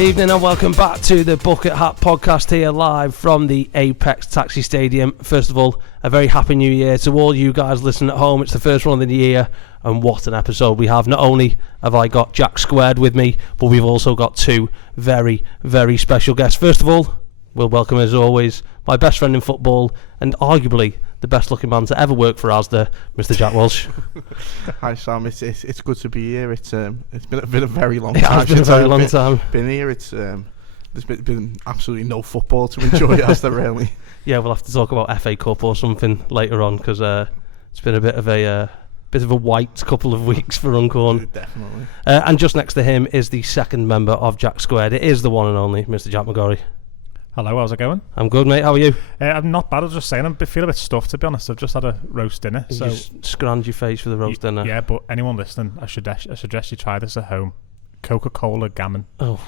Evening and welcome back to the Bucket Hat Podcast here live from the Apex Taxi Stadium. First of all, a very happy new year to all you guys listening at home. It's the first one of the year and what an episode we have. Not only have I got Jack Squared with me, but we've also got two very, very special guests. First of all, we'll welcome as always my best friend in football and arguably the best looking man to ever work for Asda, Mr. Jack Walsh. Hi Sam, it's good to be here. It's been a very long time. It has been a very long time. Been here. It's there's been absolutely no football to enjoy, has there really? Yeah, we'll have to talk about FA Cup or something later on because it's been a bit of a white couple of weeks for Runcorn. Definitely. And just next to him is the second member of Jack Squared. It is the one and only Mr. Jack McGorry. Hello, how's it going? I'm good, mate. How are you? I'm not bad. I was just saying, I feel a bit stuffed, to be honest. I've just had a roast dinner. You So just scrounged your face for the roast dinner. Yeah, but anyone listening, I suggest you try this at home. Coca-Cola gammon. Oh.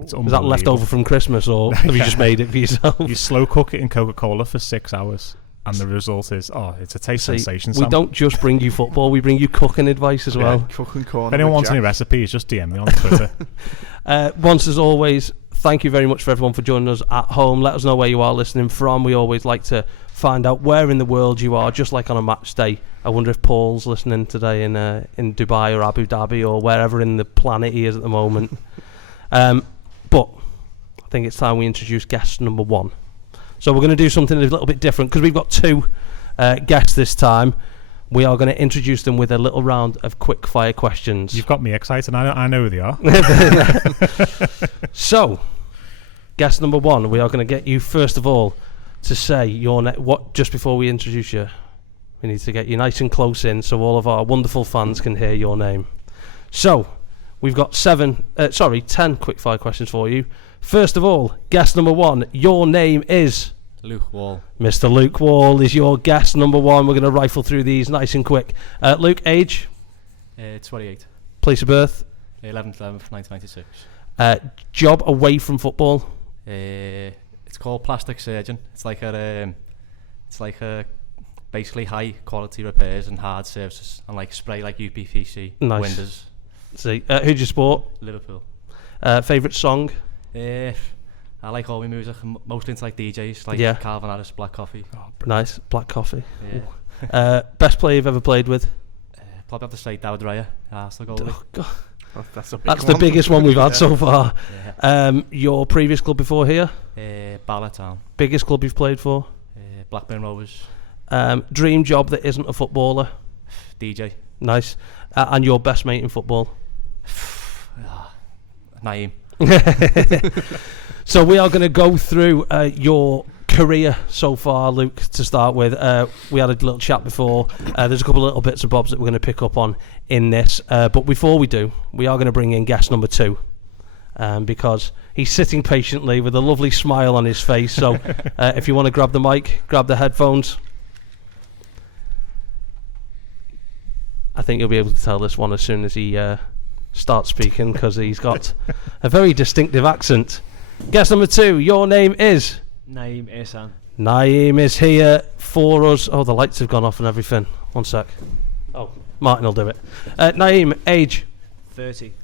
It's Is that left over from Christmas or have you just made it for yourself? You slow cook it in Coca-Cola for 6 hours and the result is, it's a taste sensation, Sam. We don't just bring you football, we bring you cooking advice as well. Cooking corner. If anyone wants any recipes, just DM me on Twitter. Once as always, thank you very much for everyone for joining us at home. Let us know where you are listening from. We always like to find out where in the world you are, just like on a match day. I wonder if Paul's listening today in Dubai or Abu Dhabi or wherever in the planet he is at the moment. But I think it's time we introduce guest number one. So we're going to do something a little bit different because we've got two guests this time. We are going to introduce them with a little round of quick fire questions. You've got me excited. I know who they are. So, guest number one, we are going to get you first of all to say your just before we introduce you. We need to get you nice and close in so all of our wonderful fans can hear your name. So, we've got 10 quick fire questions for you. First of all, guest number one, your name is? Luke Wall. Mr. Luke Wall is your guest number one. We're going to rifle through these nice and quick. Luke, age? 28. Place of birth? 11th 1996. Job away from football? It's called plastic surgeon. It's like a basically high quality repairs and hard services and like spray like UPVC Nice. windows. See, who'd you support? Liverpool. Favourite song? I like all my music, mostly into like DJs, like Calvin Harris, Black Coffee. Oh, nice, Black Coffee. Yeah. Best player you've ever played with? Probably have to say David Raya, Arsenal goalie. Oh, God. That's the biggest one we've had so far. Yeah. Your previous club before here? Bala Town. Biggest club you've played for? Blackburn Rovers. Dream job that isn't a footballer? DJ. Nice. And your best mate in football? Naim. So we are going to go through your career so far, Luke, to start with. We had a little chat before. There's a couple of little bits and bobs that we're going to pick up on in this. But before we do, we are going to bring in guest number two because he's sitting patiently with a lovely smile on his face. So if you want to grab the mic, grab the headphones. I think you'll be able to tell this one as soon as he starts speaking because he's got a very distinctive accent. Guest number two, your name is? Naim Arsan. Naim is here for us. Oh, the lights have gone off and everything. One sec. Oh, Martin will do it. Naim, age? 30.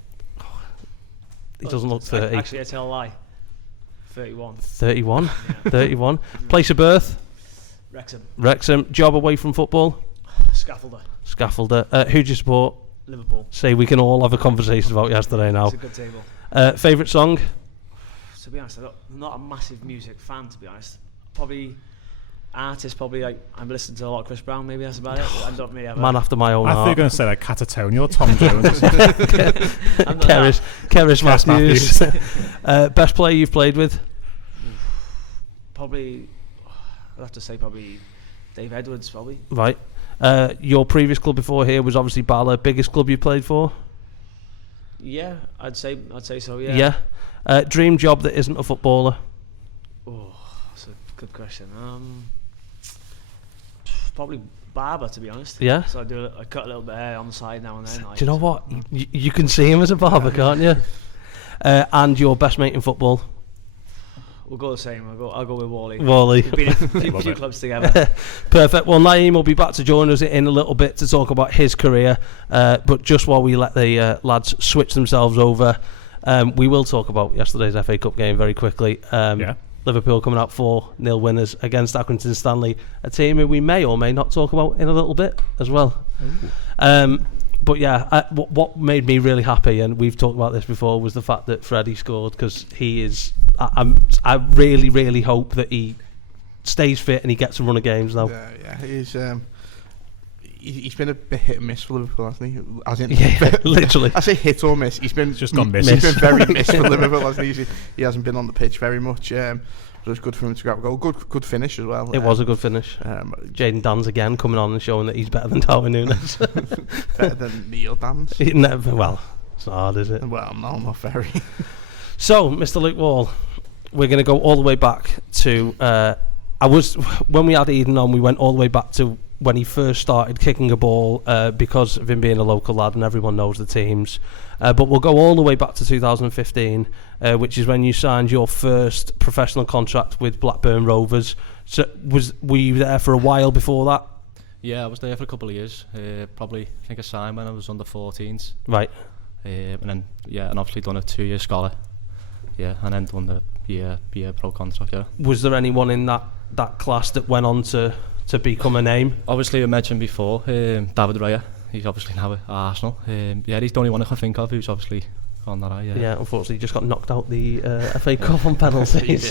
He doesn't look 30. Actually, I tell a lie. 31. 31? Yeah. 31. Place of birth? Wrexham. Job away from football? Scaffolder. Who do you support? Liverpool. Say we can all have a conversation about yesterday now. It's a good table. Favourite song? To be honest, I'm not a massive music fan, to be honest. Probably artist, like I'm listening to a lot of Chris Brown, maybe that's about it. I don't really have Man after my own I heart. thought you were going to say like Catatonia or Tom Jones. Keris Matthews. Best player you've played with? Probably, I'd have to say probably Dave Edwards, probably. Right. Your previous club before here was obviously Bala. Biggest club you played for? Yeah, I'd say so. Yeah. Dream job that isn't a footballer? Oh, that's a good question. Probably barber, to be honest. Yeah. So I cut a little bit of hair on the side now and then. Do you know what? You can see him as a barber, can't you? And your best mate in football? We'll go the same. I'll go with Wally. We've been in a few clubs together. Perfect. Well, Naim will be back to join us in a little bit to talk about his career. But just while we let the lads switch themselves over, We will talk about yesterday's FA Cup game very quickly. Liverpool coming out 4-0 winners against Accrington Stanley, a team who we may or may not talk about in a little bit as well. But yeah, what made me really happy, and we've talked about this before, was the fact that Freddie scored, because he is. I really, really hope that he stays fit and he gets a run of games now. Yeah, he's been a bit hit and miss for Liverpool, hasn't he? As in, literally. I say hit or miss. He's been just gone miss. He's been very miss for Liverpool, hasn't he? He hasn't been on the pitch very much. It was good for him to grab a goal. Good finish as well. It was a good finish. Jaden Dan's again coming on and showing that he's better than Darwin Núñez. Better than Neil Dan's. Well, it's not hard, is it? Well, no, not very. So, Mr. Luke Wall, we're going to go all the way back to. When we had Eden on, we went all the way back to when he first started kicking a ball, because of him being a local lad and everyone knows the teams. But we'll go all the way back to 2015, which is when you signed your first professional contract with Blackburn Rovers. So were you there for a while before that? Yeah, I was there for a couple of years. Probably, I think I signed when I was under 14s. Right. And then, and obviously done a 2-year scholar. Yeah, and then done the year pro contract, yeah. Was there anyone in that class that went on to become a name? Obviously, I mentioned before, David Raya. He's obviously now at Arsenal. He's the only one I can think of who's obviously on that eye. Yeah, unfortunately, he just got knocked out the FA Cup on penalties.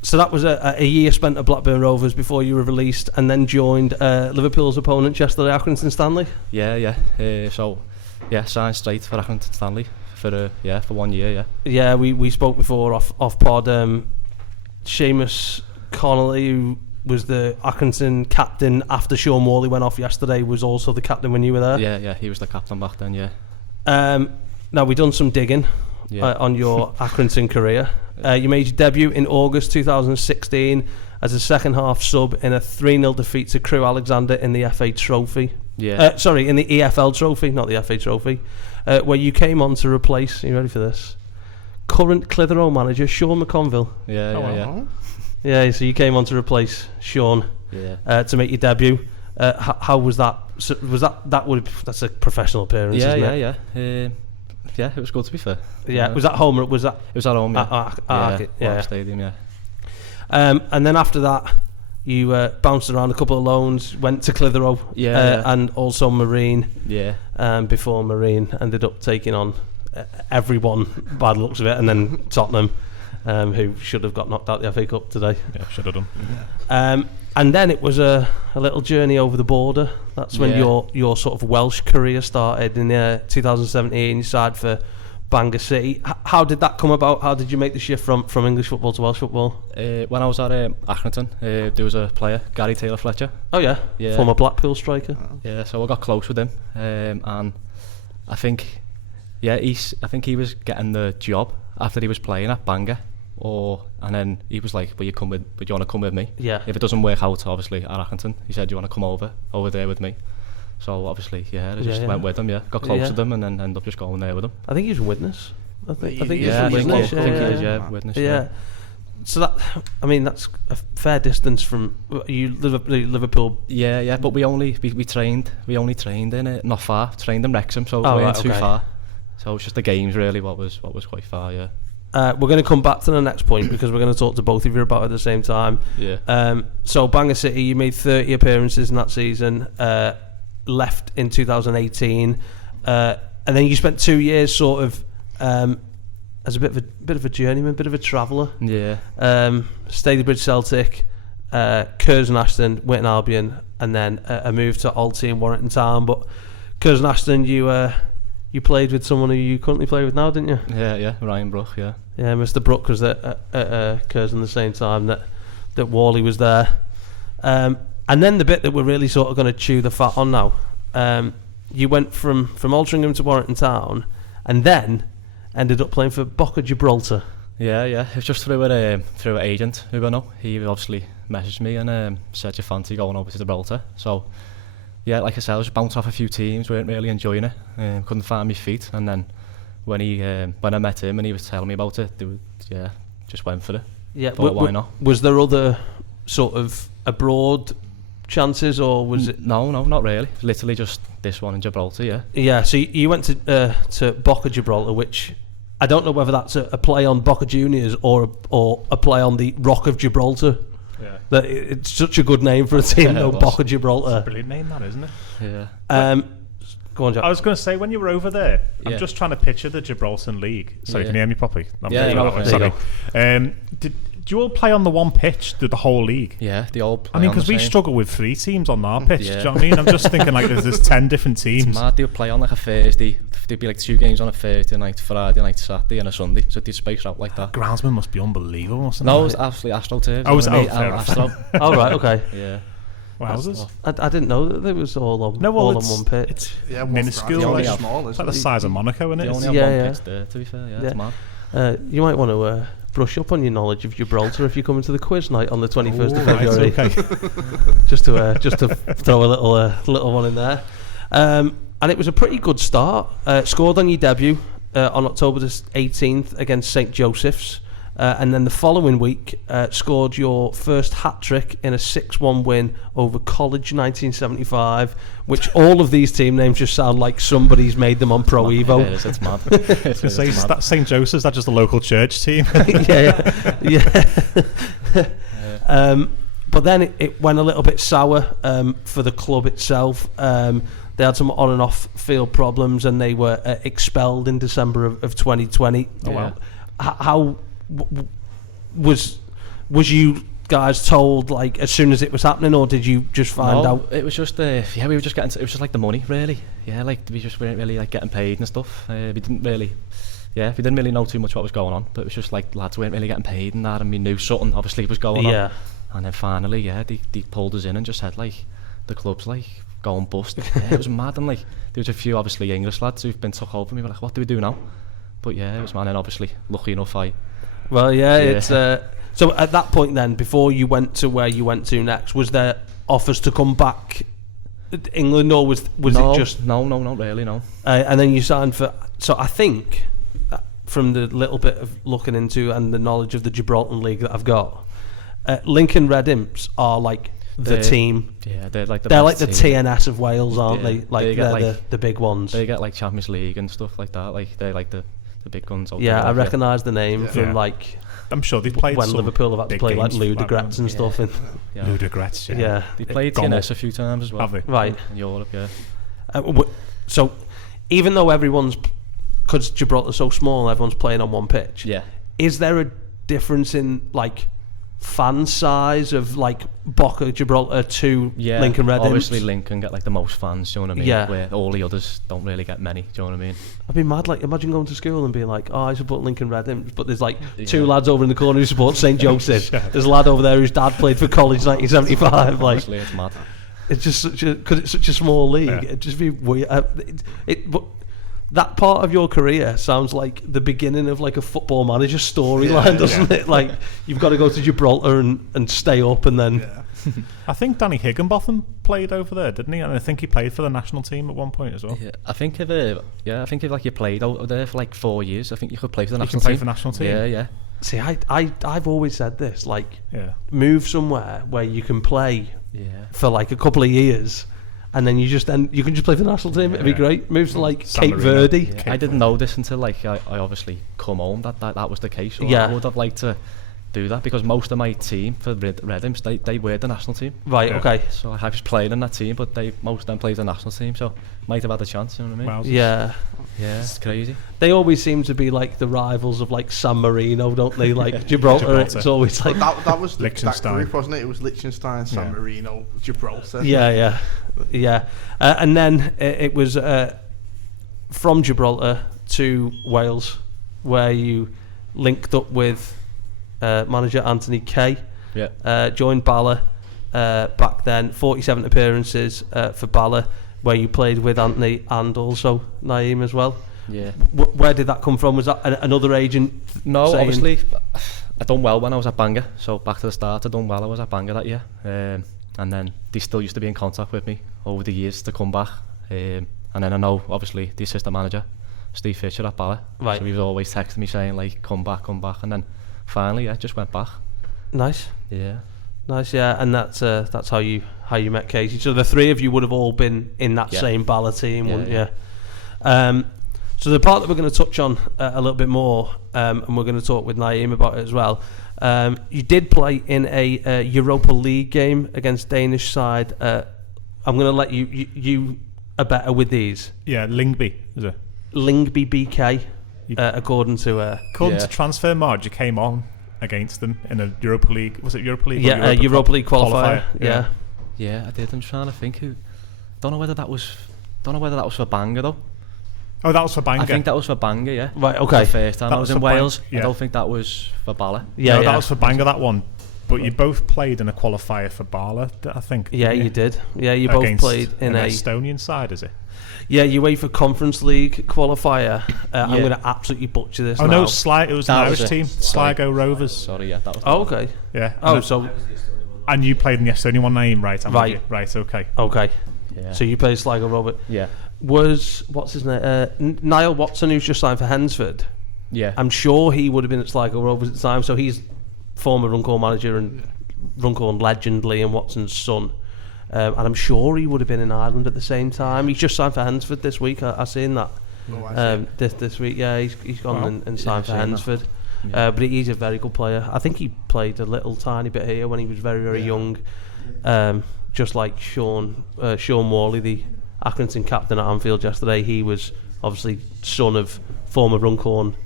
So that was a year spent at Blackburn Rovers before you were released, and then joined Liverpool's opponent yesterday, Accrington Stanley. Signed straight for Accrington Stanley for 1 year. Yeah, we spoke before off pod. Seamus Connolly, who was the Accrington captain after Sean Morley went off yesterday, was also the captain when you were there. Yeah, he was the captain back then. Yeah. Now we've done some digging on your Accrington career. You made your debut in August 2016 as a second half sub in a 3-0 defeat to Crewe Alexander in the FA Trophy. In the EFL Trophy, not the FA Trophy, where you came on to replace. Are you ready for this? Current Clitheroe manager Sean McConville. Yeah, so you came on to replace Sean to make your debut. How was that? So that's a professional appearance, isn't it? It was good, to be fair. Yeah, was that home? Or was that? It was at home. At Stadium. Yeah. And then after that, you bounced around a couple of loans, went to Clitheroe, and also Marine. Yeah. Before Marine ended up taking on everyone by the looks of it, and then Tottenham, who should have got knocked out the FA Cup today. Yeah, should have done. And then it was a little journey over the border. That's when your sort of Welsh career started in 2017. You signed for Bangor City. How did that come about? How did you make the shift from English football to Welsh football? When I was at Accrington, there was a player, Gary Taylor-Fletcher. Oh yeah, former Blackpool striker. Yeah, so I got close with him, and I think he was getting the job after he was playing at Bangor. And then he was like, "Will you want to come with me? Yeah. If it doesn't work out, obviously at Accrington, he said, "Do you want to come over there with me?" So obviously, I just went with him. Yeah, got close to him, and then ended up just going there with him. I think he's a witness. I think he is. Witness. Yeah. So that's a fair distance from you, Liverpool. Yeah. But we only trained in it, not far. Trained in Wrexham, so we weren't too far. So it's just the games really. What was quite far. Yeah. We're going to come back to the next point because we're going to talk to both of you about it at the same time. Yeah. So Bangor City, you made 30 appearances in that season, left in 2018, and then you spent 2 years sort of as a bit of a journeyman, bit of a traveller. Yeah. Staleybridge Celtic, Curzon Ashton, Witton Albion, and then a move to Alty and Warrington Town. But Curzon Ashton, you played with someone who you currently play with now, didn't you? Yeah, Ryan Brook, yeah. Yeah, Mr. Brook was at Curzon the same time that Wally was there. And then the bit that we're really sort of going to chew the fat on now, you went from Altrincham to Warrington Town, and then ended up playing for Boca Gibraltar. Yeah, it was just through an agent who I know. He obviously messaged me and said you fancy going over to Gibraltar. So, yeah, like I said, I was bounced off a few teams, weren't really enjoying it, couldn't find my feet, and then when I met him and he was telling me about it, just went for it. Yeah, why not? Was there other sort of abroad chances, or was it? No, not really. Literally just this one in Gibraltar, yeah. Yeah, so you went to Boca Gibraltar, which I don't know whether that's a play on Boca Juniors or a play on the Rock of Gibraltar. Yeah. That it's such a good name for a team, though. Boca Gibraltar. Brilliant name, that, isn't it? Yeah. Go on, Jack. I was going to say, when you were over there, Yeah. I'm just trying to picture the Gibraltar League. Sorry, Yeah. can you hear me properly? Yeah, no, sorry. Do you all play on the one pitch, the whole league? Yeah, the old. I mean, because we struggle with 3 teams on our pitch. Do you know what I mean? I'm just thinking like there's 10 different teams. It's mad. They'll play on like a Thursday. There'd be like 2 games on a Thursday night, Friday night, Saturday, and a Sunday. So they'd space out like that. Groundsman must be unbelievable, mustn't No, it? it was absolutely AstroTurf. Oh, it was fair enough. Astro. Oh, right, okay. Yeah. Wowzers. I didn't know that there was all on all on one pitch. It's Yeah, minuscule. Only Like, small, it's like the size of Monaco, isn't They it? only have Yeah, one yeah. pitch there, to be fair. Yeah, Yeah. it's mad. You might want to brush up on your knowledge of Gibraltar if you come into the quiz night on the 21st of Right, February. okay. just to throw a little one in there. And it was a pretty good start. Scored on your debut on October the 18th against St Joseph's, and then the following week scored your first hat-trick in a 6-1 win over College 1975, which all of these team names just sound like somebody's made them on Pro Evo. It is, it's mad. So say that St Joseph's, that's just a local church team. yeah. But then it went a little bit sour for the club itself. They had some on and off field problems, and they were expelled in December of 2020. Oh, wow. How was you guys told like as soon as it was happening, or did you just find out? It was just we were just getting. It was just like the money, really. Yeah, like we just weren't really like getting paid and stuff. We didn't really know too much what was going on, but it was just like lads weren't really getting paid and that, and we knew something obviously was going on. And then finally, they pulled us in and just said like the club's like going bust. Yeah, it was mad, and like there was a few obviously English lads who've been took over. We were like, what do we do now? But yeah, it was mad, and obviously lucky enough It's so at that point then, before you went to where you went to next, was there offers to come back to England, or was no, it just no, not really, no. And then you signed for. So I think from the little bit of looking into and the knowledge of the Gibraltar League that I've got, Lincoln Red Imps are like the team. Yeah, they're like the team. TNS of Wales, aren't Yeah, they? Like they're like the big ones. They get like Champions League and stuff like that. Like they're like the big guns. Yeah, I recognise the name from Yeah. like I'm sure they've played when some Liverpool have had to big play like games Ludogorets and stuff. And Yeah. Ludogorets, yeah. They played Gone TNS a few times as well. Have they? Right. In Europe, yeah. So even though because Gibraltar's so small, everyone's playing on one pitch. Yeah. Is there a difference in like fan size of like Boca Gibraltar to Yeah, Lincoln Red Imps? obviously Lincoln get like the most fans, do you know what I mean? Yeah. Where all the others don't really get many, do you know what I mean? I'd be mad. Like, imagine going to school and being like, "Oh, I support Lincoln Red Imps," but there's like Yeah. 2 lads over in the corner who support St Joseph. There's a lad over there whose dad played for College 1975. Like, Honestly, it's mad. it's just because it's such a small league. Yeah. It'd just be weird. But that part of your career sounds like the beginning of like a Football Manager storyline, doesn't it? Like you've got to go to Gibraltar and stay up, and then I think Danny Higginbotham played over there, didn't he? And I think he played for the national team at one point as well. Yeah, I think if like you played over there for like 4 years, I think you could play for the You national can play team. for national team. Yeah. see, I've always said this: like, Yeah. move somewhere where you can play Yeah. for like a couple of years, and then you can just play for the national team. It'd be Yeah. great. Move to like San Cape Marino. Verde. Yeah, I didn't know this until like I obviously come home that was the case. So Yeah. I would have liked to do that because most of my team for Red Imps they were the national team. Right. Yeah. Okay. So I was playing in that team, but most of them played the national team, so might have had a chance. You know what I mean? Wowzers. Yeah. Yeah, it's crazy. They always seem to be like the rivals of like San Marino, don't they? Like Gibraltar. Gibraltar. It's always like But that was that Liechtenstein. group, wasn't it? It was Liechtenstein, San Yeah. Marino, Gibraltar. yeah. And then it was from Gibraltar to Wales, where you linked up with manager Anthony Kay. Yeah. Joined Bala back then. 47 appearances for Bala, where you played with Anthony and also Naim as well. Yeah. Where did that come from? Was that another agent? No, saying- obviously, I done well when I was at Bangor. So back to the start, I done well. I was at Bangor that year, and then they still used to be in contact with me over the years to come back. And then I know, obviously, the assistant manager, Steve Fisher at Bala. Right. So he was always texting me saying like, "Come back," and then finally, just went back. Nice. Yeah. Nice, yeah, and that's how you met Casey. So the three of you would have all been in that same Bala team, wouldn't you? So the part that we're going to touch on a little bit more, and we're going to talk with Naim about it as well. You did play in a Europa League game against Danish side. I'm going to let you are better with these. Yeah, Lyngby, is it? Lyngby BK, according to Transfer Marge, you came on against them in a Europa League. Was it Europa League? Yeah, Europa League qualifier. Yeah, I did. I'm trying to think who. Don't know whether that was for Bangor though. Oh, that was for Bangor. I think that was for Bangor. Yeah. Right. Okay. The first time That I was was in for Wales. Yeah. I don't think that was for Bala. Yeah, that was for Bangor, that one. But you both played in a qualifier for Bala, I think. Yeah, you did. Yeah, you both played in an a Estonian side, is it? Yeah, UEFA Conference League qualifier. I'm going to absolutely butcher this. Oh now. no, it was an Irish team, Sligo Rovers. Sorry, yeah, that was. Oh, okay. Yeah. And you played in the Estonian one, Naim, right? Right. Right. Okay. Okay. Yeah. So you played Sligo Rovers. Yeah. What's his name? Niall Watson, who's just signed for Hensford. Yeah. I'm sure he would have been at Sligo Rovers at the time. So he's former Runcorn manager and Runcorn legend Liam Watson's son. And I'm sure he would have been in Ireland at the same time. He's just signed for Hensford this week. I've seen that. This week, yeah, he's gone and signed for Hensford. Yeah. But he's a very good player. I think he played a little tiny bit here when he was very, very young. Just like Sean Morley, the Accrington captain at Anfield yesterday. He was obviously son of former Runcorn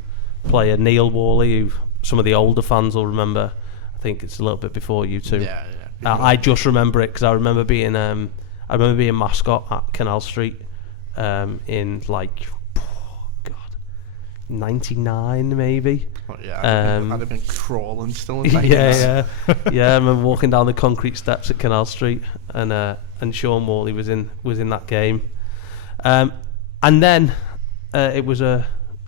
player Neil Worley, who some of the older fans will remember. I think it's a little bit before you two. Yeah. I just remember it because I remember being mascot at Canal Street in like 99 maybe. Oh, yeah, I'd have been crawling still. In yeah. I remember walking down the concrete steps at Canal Street, and Sean Morley was in that game, and then it was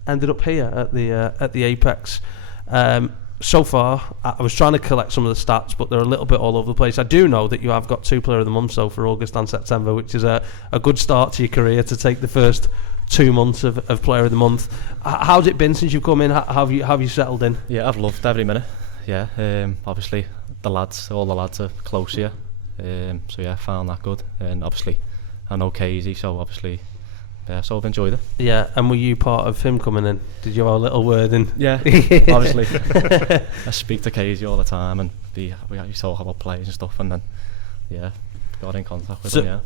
ended up here at the Apex. So far, I was trying to collect some of the stats, but they're a little bit all over the place. I do know that you have got 2 Player of the Month so for August and September, which is a good start to your career to take the first 2 months of Player of the Month. How's it been since you've come in? How have you settled in? Yeah, I've loved every minute. Yeah, obviously all the lads are close here. So yeah, found that good. And obviously I know Casey, so obviously so I've enjoyed it. Yeah, and were you part of him coming in? Did you have a little word in? Yeah, obviously. I speak to Casey all the time, and we used to talk about plays and stuff, and then got in contact with him. Yeah.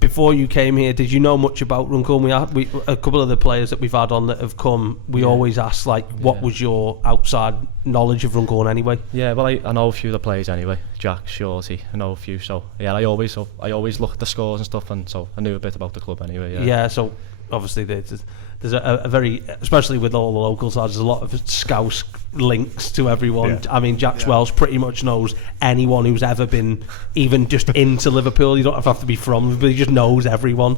Before you came here, did you know much about Runcorn? We a couple of the players that we've had on that have come. We always ask what was your outside knowledge of Runcorn anyway? Yeah, well, I know a few of the players anyway. Jack, Shorty, I know a few. So yeah, I always look at the scores and stuff, and so I knew a bit about the club anyway. Yeah. So obviously there's a very, especially with all the local sides, there's a lot of Scouse links to everyone. Yeah. I mean, Jack Welsh pretty much knows anyone who's ever been even just into Liverpool. You don't have to be from, but he just knows everyone.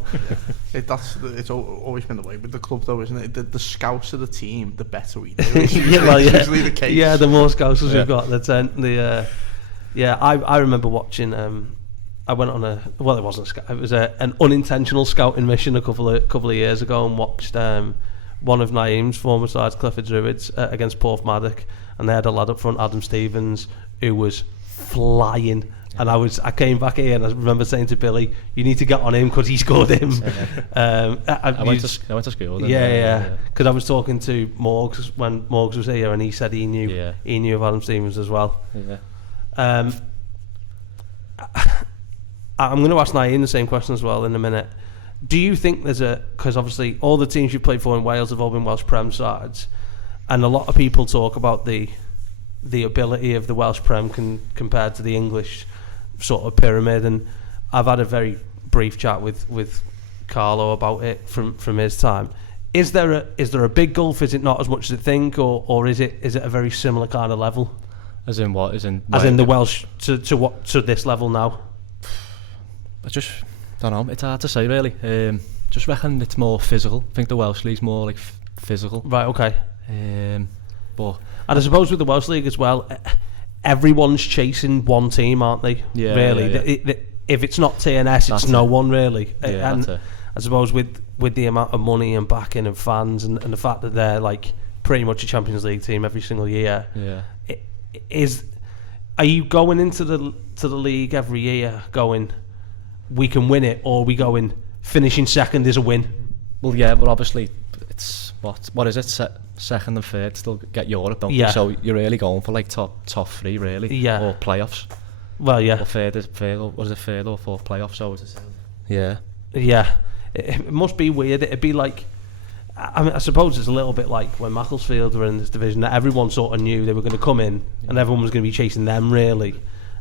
It's always been the way with the club, though, isn't it? The Scouse of the team, the better we do. It's usually the case. Yeah, the more Scousers we've got, I remember watching. I went on it was an unintentional scouting mission a couple of years ago, and watched one of Naim's former sides, Clifford Druids, against Porthmadog, and they had a lad up front, Adam Stevens, who was flying. And I came back here and I remember saying to Billy, you need to get on him because he scored him. I went to school then. Yeah. Because I was talking to Morgs when Morgs was here, and he said he knew of Adam Stevens as well. Yeah. I'm going to ask Naim the same question as well in a minute. Do you think because obviously all the teams you've played for in Wales have all been Welsh Prem sides, and a lot of people talk about the ability of the Welsh Prem compared to the English sort of pyramid, and I've had a very brief chat with Carlo about it from his time. Is there a big gulf? Is it not as much as you think, or is it a very similar kind of level? As in what? As in the Welsh to this level now? I just don't know. It's hard to say really. Just reckon it's more physical. I think the Welsh League's more like physical. Right. Okay. But and I suppose with the Welsh League as well, everyone's chasing one team, aren't they? Yeah. Really. Yeah. If it's not TNS, it's no one really. Yeah, and I suppose with the amount of money and backing and fans and the fact that they're like pretty much a Champions League team every single year. Yeah. are you going into the league every year going, we can win it, or are we going finishing second is a win? Well, yeah, but obviously it's what is it? Second and third still get Europe, don't you? So you're really going for like top 3, really, or playoffs. Well, yeah. Or third or fourth playoff? So yeah. It must be weird. It'd be like, I mean, I suppose it's a little bit like when Macclesfield were in this division, that everyone sort of knew they were going to come in and everyone was going to be chasing them, really.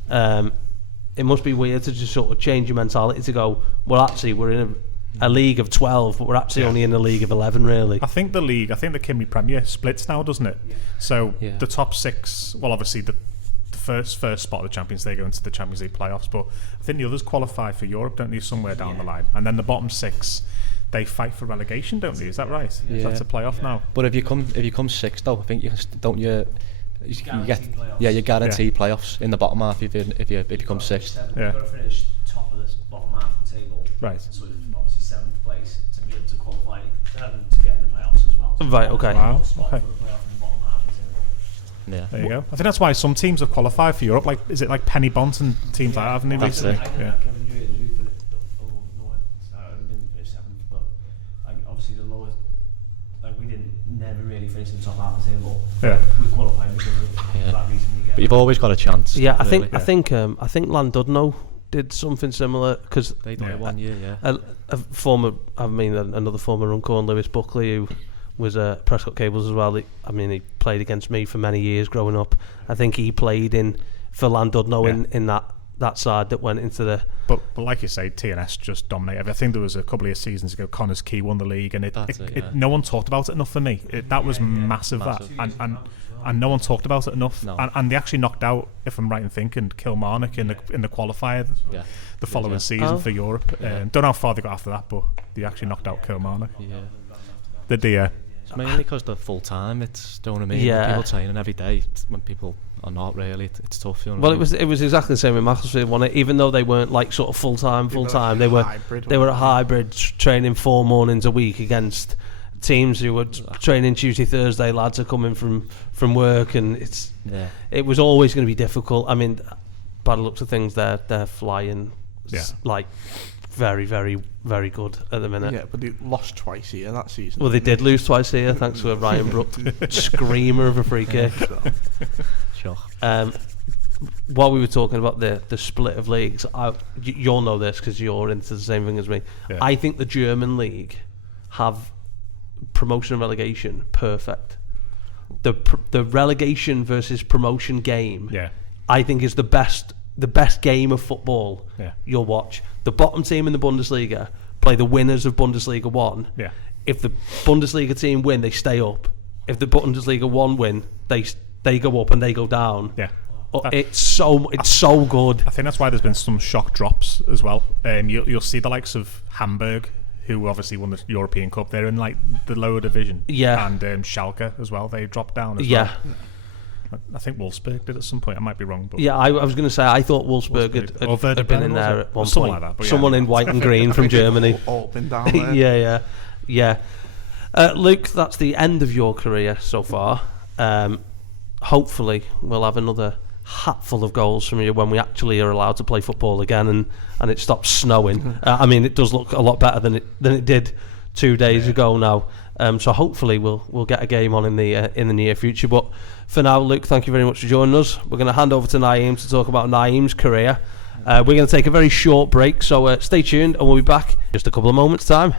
It must be weird to just sort of change your mentality to go, well, actually, we're in a league of 12, but we're actually only in a league of 11, really. I think the Kimmy Premier splits now, doesn't it? So the top 6, well, obviously the first spot of the Champions League go into the Champions League playoffs, but I think the others qualify for Europe, don't they, somewhere down the line, and then the bottom 6 they fight for relegation, don't they? Is that right? Yeah. That's a playoff now. But if you come 6th, though, I think you guarantee playoffs in the bottom half if you come 6th. Yeah. You've got to finish top of the bottom half of the table. Right. So obviously 7th place to be able to qualify to get in the playoffs as well. Right. Okay. Wow. Okay. Yeah. There you go. I think that's why some teams have qualified for Europe. Like, is it like Penny Bont and teams like that, haven't they recently? Yeah. Never really finished in the top half of the table. We qualified because of that reason. But you've always got a chance. Yeah, I think Llandudno did something similar because they did it 1 year. Another former uncle, Lewis Buckley, who was Prescott Cables as well. He played against me for many years growing up. I think he played for Llandudno in that side that went into the. But like you say, TNS just dominated. I think there was a couple of seasons ago, Connors Key won the league, and no one talked about it enough for me. That was massive. That and no one talked about it enough. No. And they actually knocked out, if I'm right in thinking, Kilmarnock in the qualifier the following season for Europe. Don't know how far they got after that, but they actually knocked out Kilmarnock. Yeah. Did they? It's mainly because they're full time. It's, don't know what I mean. Yeah. People training every day. When people are not really, it's tough. You know well, it was exactly the same with Macclesfield, wasn't it? Even though they weren't like sort of full time, they were a hybrid, training 4 mornings a week against teams who were training Tuesday, Thursday. Lads are coming from work, and it was always going to be difficult. I mean, by the looks of things, they're flying like very, very, very good at the minute. Yeah, but they lost twice here that season. Well, they did lose twice here, thanks to a Ryan Brook screamer of a free kick. Sure. While we were talking about the split of leagues, you'll know this because you're into the same thing as me. Yeah. I think the German league have promotion and relegation perfect. The relegation versus promotion game, I think, is the best game of football you'll watch. The bottom team in the Bundesliga play the winners of Bundesliga 1. Yeah. If the Bundesliga team win, they stay up. If the Bundesliga 1 win, they go up and they go down. Yeah. It's so good. I think that's why there's been some shock drops as well. You'll see the likes of Hamburg, who obviously won the European Cup. They're in like the lower division. Yeah. And Schalke as well. They dropped down as well. I think Wolfsburg did at some point. I might be wrong, but I was going to say I thought Wolfsburg had been in there at one point. Like that, but someone in white and green from Germany. All been down there. yeah. Luke, that's the end of your career so far. Hopefully, we'll have another hatful of goals from you when we actually are allowed to play football again and it stops snowing. I mean, it does look a lot better than it did 2 days ago now. So hopefully we'll get a game on in the near future. But for now, Luke, thank you very much for joining us. We're going to hand over to Naim to talk about Naim's career. We're going to take a very short break, so stay tuned and we'll be back in just a couple of moments' time.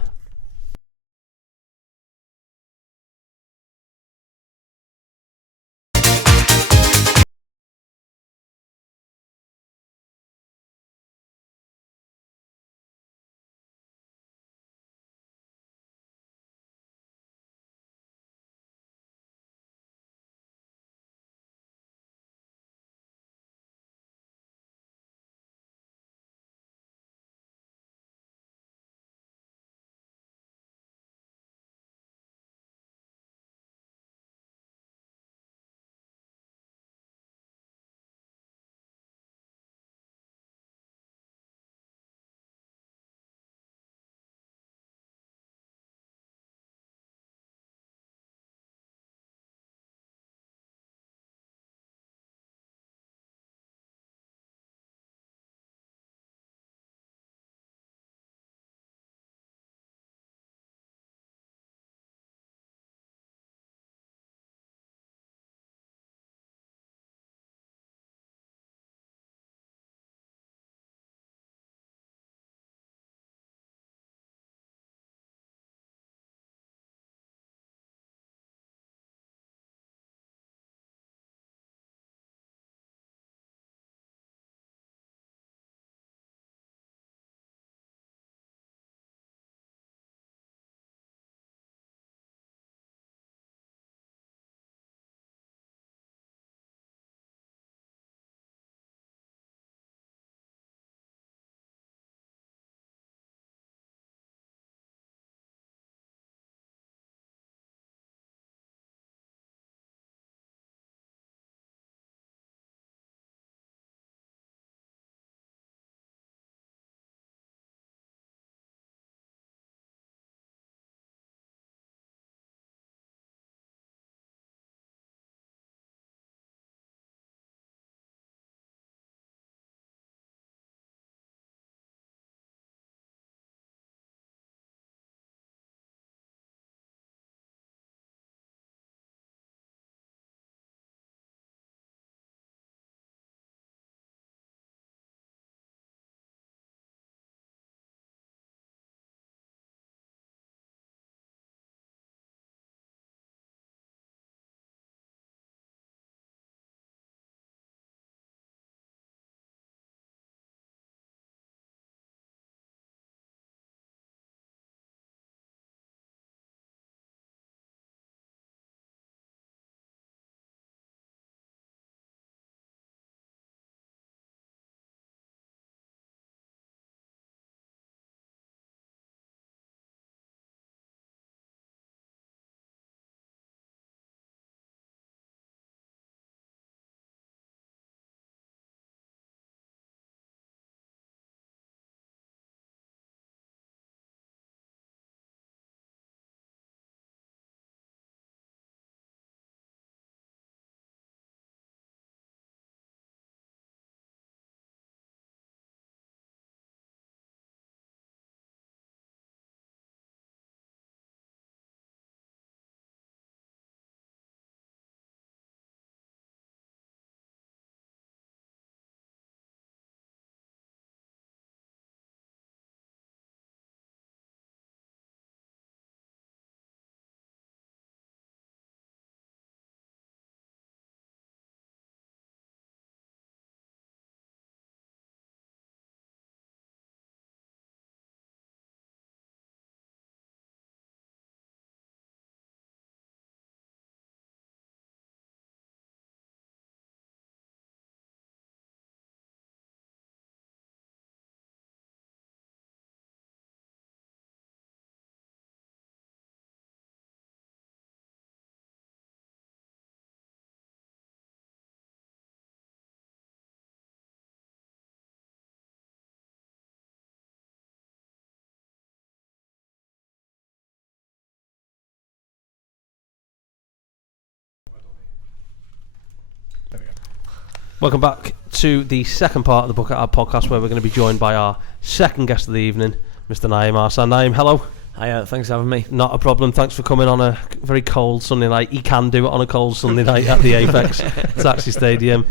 Welcome back to the second part of the Bucket Hat podcast, where we're going to be joined by our second guest of the evening, Mr. Naim Arsan. Naim, hello. Hi, thanks for having me. Not a problem. Thanks for coming on a very cold Sunday night. You can do it on a cold Sunday night at the Apex Taxi Stadium.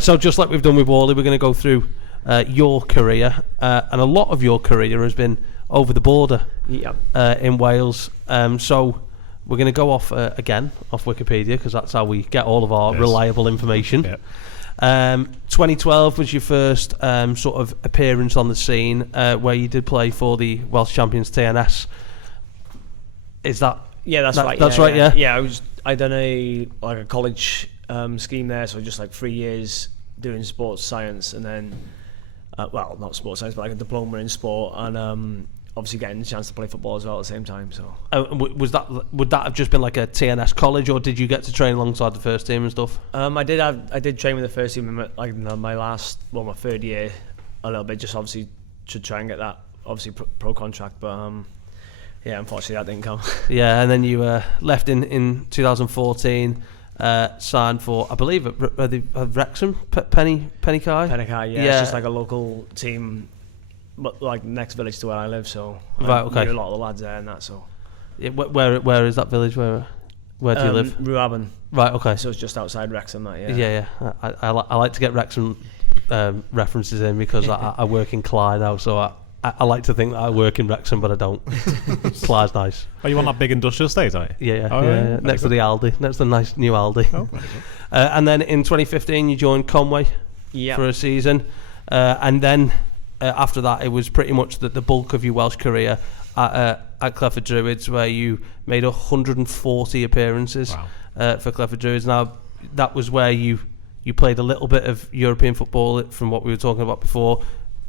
So just like we've done with Wally, we're going to go through your career, and a lot of your career has been over the border in Wales. So we're going to go off again off Wikipedia, because that's how we get all of our reliable information. Yep. 2012 was your first sort of appearance on the scene, where you did play for the Welsh champions TNS. Is that? Yeah, that's right. That's right. Yeah. Yeah, I done a college scheme there, so just like 3 years doing sports science, and then well, not sports science, but like a diploma in sport, and obviously getting the chance to play football as well at the same time. So would that have just been like a TNS college, or did you get to train alongside the first team and stuff? I did train with the first team in my third year a little bit, just obviously to try and get that obviously pro contract, but yeah, unfortunately that didn't come. Yeah, and then you left in 2014. Signed for, I believe, Wrexham, Penny Kai. Yeah, it's just like a local team, but like next village to where I live, so right, okay. I knew a lot of the lads there and that. So yeah, where is that village? Where do you live? Rhuaben. Right, okay. So it's just outside Wrexham. Yeah. I like to get Wrexham references in, because I work in Clyde now, so I like to think that I work in Wrexham, but I don't. Clyde's nice. Oh, you want that big industrial estate, are you? Yeah. Next to the Aldi. Next to the nice new Aldi. Oh, very good. And then in 2015, you joined Conway for a season. And then after that, it was pretty much the bulk of your Welsh career at Clifford Druids, where you made 140 appearances for Clifford Druids. Now, that was where you played a little bit of European football, from what we were talking about before.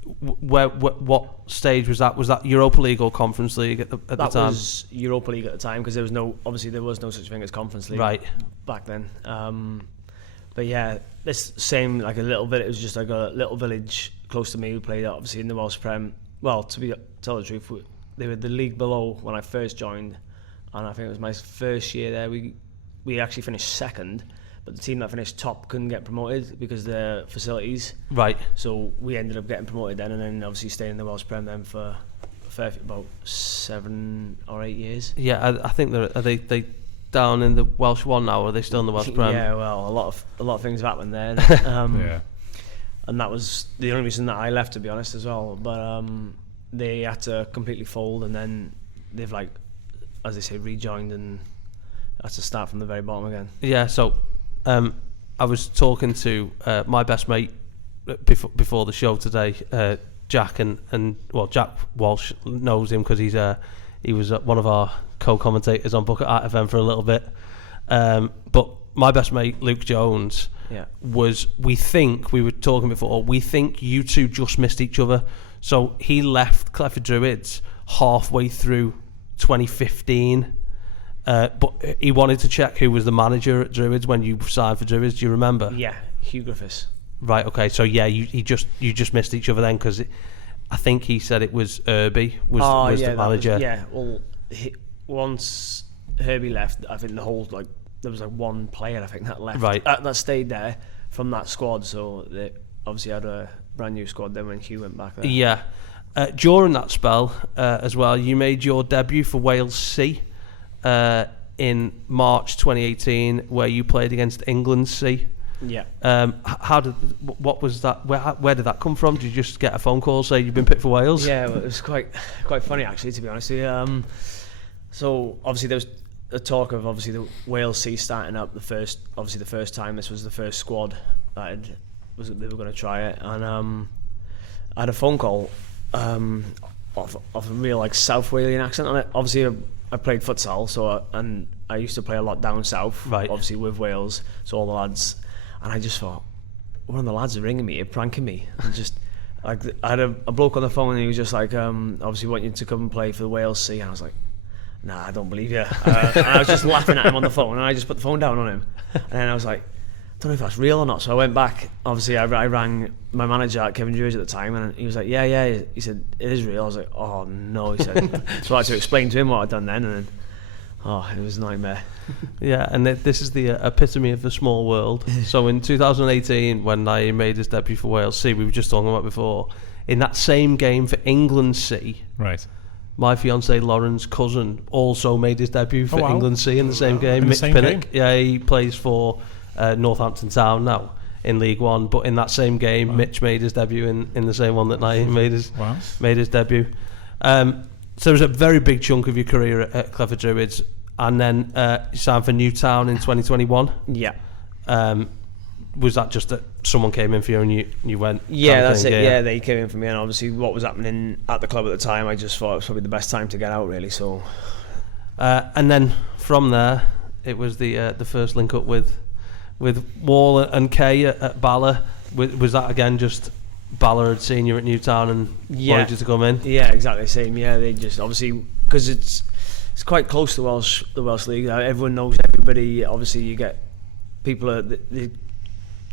What stage was that? Was that Europa League or Conference League at the time? That was Europa League at the time, because there was no such thing as Conference League back then. But yeah, this same like a little bit. It was just like a little village close to me. We played obviously in the Welsh Prem. Well, tell the truth, they were the league below when I first joined, and I think it was my first year there. We actually finished second. But the team that finished top couldn't get promoted because of their facilities. Right. So we ended up getting promoted then, and then obviously staying in the Welsh Prem then for about 7 or 8 years. Yeah, I think are they down in the Welsh One now, or are they still in the Welsh Prem? Yeah, well, a lot of things have happened there. And that was the only reason that I left, to be honest, as well. But they had to completely fold, and then they've, like, as they say, rejoined and had to start from the very bottom again. Yeah, so I was talking to my best mate before the show today, Jack, and Jack Walsh knows him because he was one of our co-commentators on Bucket Hat FM for a little bit. But my best mate Luke Jones we were talking before, we think you two just missed each other. So he left Clifford Druids halfway through 2015. But he wanted to check who was the manager at Druids when you signed for Druids. Do you remember? Yeah, Hugh Griffiths. Right. Okay. So yeah, you just missed each other then, because I think he said it was Herbie was the manager. Once Herbie left, I think there was one player I think that left. Right. That stayed there from that squad. So they obviously had a brand new squad then when Hugh went back there. Yeah. During that spell as well, you made your debut for Wales C. In March 2018, where you played against England C. Yeah. What was that? Where did that come from? Did you just get a phone call saying you've been picked for Wales? Yeah, well, it was quite funny actually, to be honest with you. So obviously there was a talk of obviously the Wales C starting up the first time. This was the first squad that they were going to try it, and I had a phone call of a real like South Walian accent on it. Obviously I played futsal, and I used to play a lot down south, obviously with Wales, so all the lads, and I just thought, one of the lads are ringing me, pranking me, and just like I had a bloke on the phone, and he was just like, obviously want you to come and play for the Wales C, and I was like, nah, I don't believe you, and I was just laughing at him on the phone, and I just put the phone down on him, and then I was like, I don't know if that's real or not, so I went back. Obviously I rang my manager at Kevin Druids at the time, and he was like, yeah, he said, it is real. I was like, oh no, he said. So I had to explain to him what I'd done then, and then Oh, it was a nightmare. Yeah, and this is the epitome of the small world. So in 2018, when Naim made his debut for Wales C, we were just talking about before, in that same game for England C, right, my fiancée Lauren's cousin also made his debut for England C in the same game. Mitch Pinnock. Yeah, he plays for Northampton Town now in League One, but in that same game, Mitch made his debut in the same one that Naim made his debut. So there was a very big chunk of your career at Clever Druids, and then you signed for Newtown in 2021. Yeah. Was that just that someone came in for you and you went? Yeah, that's it. Yeah, they came in for me, and obviously what was happening at the club at the time, I just thought it was probably the best time to get out, really. So, and then from there, it was the first link up with Wall and Kay at Bala. Was that again just Bala had seen you at Newtown and wanted you to come in? Yeah, exactly the same. Yeah, they just obviously because it's quite close to the Welsh League. Everyone knows everybody. Obviously, you get people they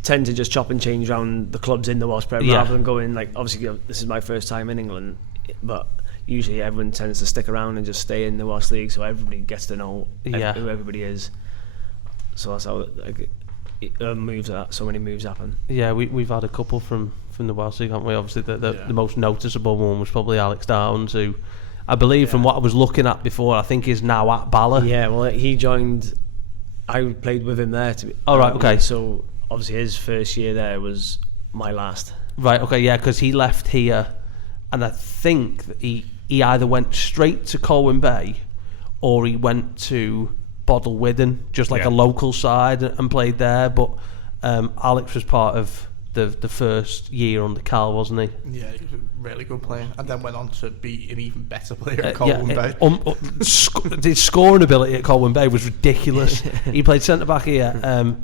tend to just chop and change around the clubs in the Welsh Premier rather than going like obviously this is my first time in England, but usually everyone tends to stick around and just stay in the Welsh League, so everybody gets to know who everybody is. So that's how so many moves happen. Yeah, we've had a couple from the Welsh League, haven't we? Obviously the most noticeable one was probably Alex Downs, who I believe from what I was looking at before, I think is now at Bala. Yeah, well he joined, I played with him there. Okay. So obviously his first year there was my last. Right, okay, yeah, because he left here, and I think that he either went straight to Colwyn Bay, or he went to Boddle Widden, just like a local side, and played there. But Alex was part of the first year under Cal, wasn't he? Yeah, he was a really good player, and then went on to be an even better player at Colwyn Bay. His scoring ability at Colwyn Bay was ridiculous. He played centre back here.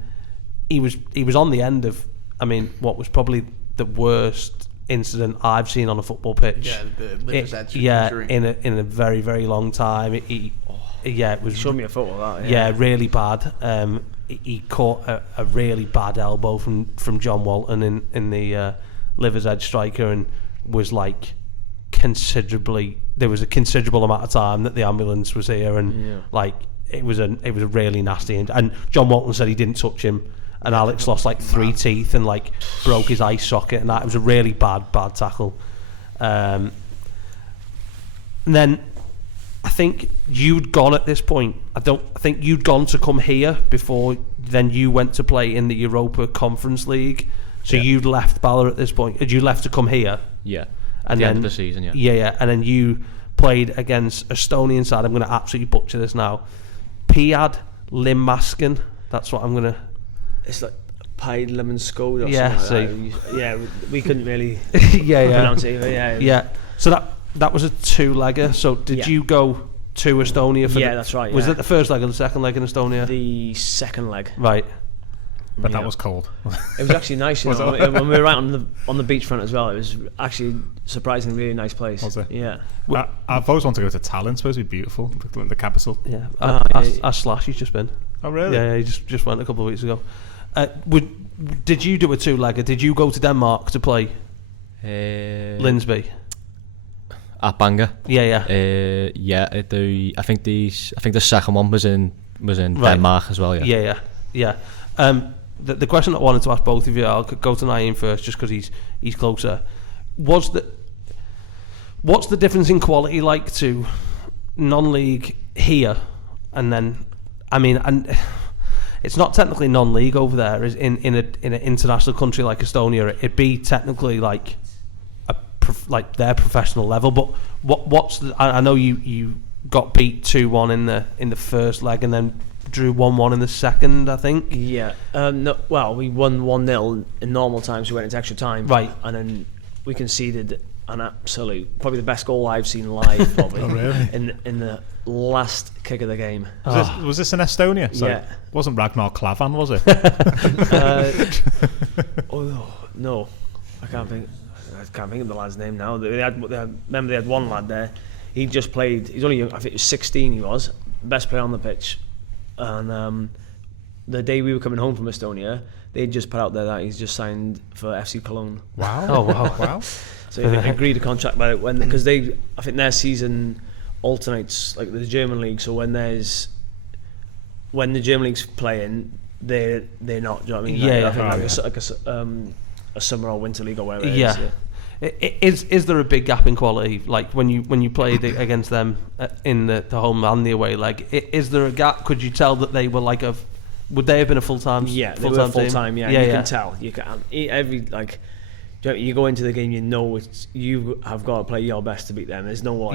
He was on the end of, I mean, what was probably the worst incident I've seen on a football pitch. Yeah, the liver's edge injury. in a very, very long time. It was. Showed me a photo of that. Yeah, really bad. He caught a really bad elbow from John Walton in the liver's edge striker, and was like there was a considerable amount of time that the ambulance was here, and like it was a really nasty and John Walton said he didn't touch him, and Alex lost like 3 teeth and like broke his eye socket, and that it was a really bad tackle. And then I think you'd gone at this point. I think you'd gone to come here before then you went to play in the Europa Conference League. So you'd left Bala at this point. You left to come here. Yeah. At the end of the season, yeah. Yeah. And then you played against Estonian side. I'm going to absolutely butcher this now. Piad Limaskin. That's what I'm going to... It's like Pied Lemon Scode or something like that. Yeah, we couldn't really pronounce it either. Yeah. So that was a 2-legger. So did you go to Estonia for that's right. Was it the first leg or the second leg in Estonia? The second leg. Right. But that was cold. It was actually nice, when we were right on the beachfront as well. It was actually surprisingly really nice place. Was it? Yeah. I've always wanted to go to Tallinn. It's supposed to be beautiful, the capital. Yeah. Slash, he's just been. Oh really? Yeah, he just went a couple of weeks ago. Did you do a 2-legger? Did you go to Denmark to play Linsby? At Bangor. Yeah. I think the second one was in Denmark as well. Yeah. The question I wanted to ask both of you, I'll go to Naim first, just because he's closer. What's the difference in quality like to non-league here, and then and it's not technically non-league over there, is in an international country like Estonia. It'd be technically like their professional level, but what's I know you got beat 2-1 in the first leg, and then drew 1-1 in the second, I think. Yeah. No, well, we won 1-0 in normal times. We went into extra time, right, and then we conceded an absolute, probably the best goal I've seen live, probably. Oh, really? In the last kick of the game. Was this in Estonia? So yeah. It wasn't Ragnar Klavan, was it? No, I can't think of the lad's name now. Remember they had one lad there. He just played. He's only young, I think he was 16. He was best player on the pitch. And the day we were coming home from Estonia, they just put out there that he's just signed for FC Cologne. Wow! Oh wow! So they agreed a contract by it because I think their season alternates like the German league. So when there's when the German league's playing, they're not. Do you know what I mean? Yeah, I think a summer or winter league or whatever. Yeah. Is there a big gap in quality? Like when you played against them in the home and the away leg, is there a gap? Could you tell that they were like would they have been a full-time? Yeah, they were full-time. Yeah, you can tell. You can you go into the game, you know you have got to play your best to beat them. There's no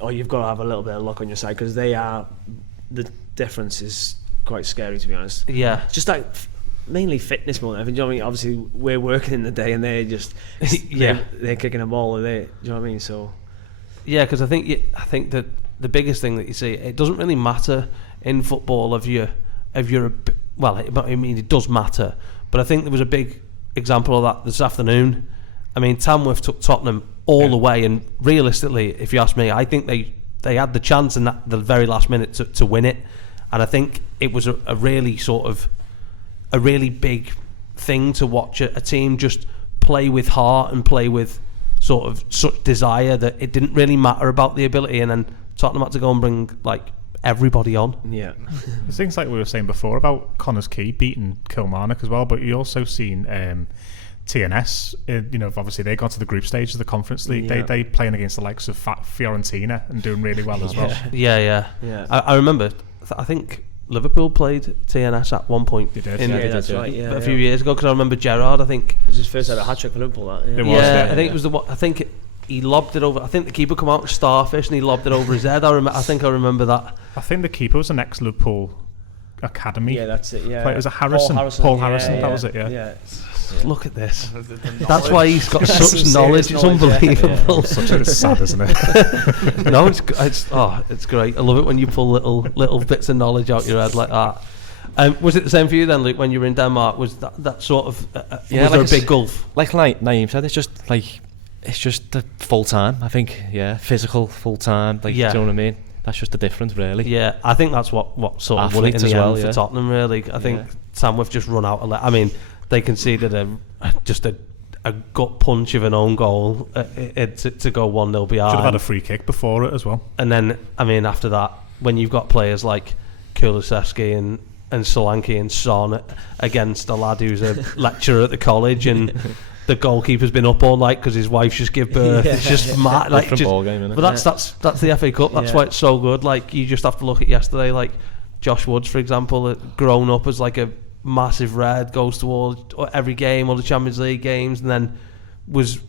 or you've got to have a little bit of luck on your side, because the difference is quite scary, to be honest. Yeah, it's just like mainly fitness more than anything. Do you know what I mean? Obviously, we're working in the day, and they're just they're kicking a ball. Do you know what I mean? So yeah, because I think that the biggest thing that you see, it doesn't really matter in football if you're I mean, it does matter, but I think there was a big example of that this afternoon. I mean, Tamworth took Tottenham all the way, and realistically, if you ask me, I think they had the chance in the very last minute to win it, and I think it was a really big thing to watch a team just play with heart and play with sort of such desire that it didn't really matter about the ability, and then Tottenham had to go and bring like everybody on. Yeah. There's things like we were saying before about Connors Quay beating Kilmarnock as well, but you also seen TNS, obviously they got to the group stage of the Conference League. They playing against the likes of Fiorentina and doing really well as well. Yeah. I remember, I think Liverpool played TNS at one point. They did. That's right. A few years ago, because I remember Gerrard. I think it was his first ever hat-trick for Liverpool. That. I think it was I think he lobbed it over. I think the keeper come out with starfish and he lobbed it over his head. I think I remember that. I think the keeper was an ex-Liverpool academy. Yeah, that's it. Yeah, it was Harrison. Paul Harrison. That was it. Yeah. Look at this. That's why he's got such knowledge. It's unbelievable. It's sad, isn't it? No, it's great. I love it when you pull little bits of knowledge out your head like that. Was it the same for you then, Luke, when you were in Denmark? Was that sort of was there a big gulf? Like Naim said, it's just the full time. I think, physical full time. Do you know what I mean? That's just the difference, really. Yeah, I think that's what sort of won it in the end for Tottenham. Really, I think Tamworth just run out of. I mean, they conceded a gut punch of an own goal to go 1-0 behind. Should have had a free kick before it as well. And then, I mean, after that, when you've got players like Kulusevski and Solanke and Son against a lad who's a lecturer at the college, and the goalkeeper's been up all night because his wife's just give birth. It's just mad. Ball game, innit? But that's the FA Cup. That's why it's so good. Like, you just have to look at yesterday. Like Josh Woods, for example, grown up as like a massive red, goes to every game, all the Champions League games, and then was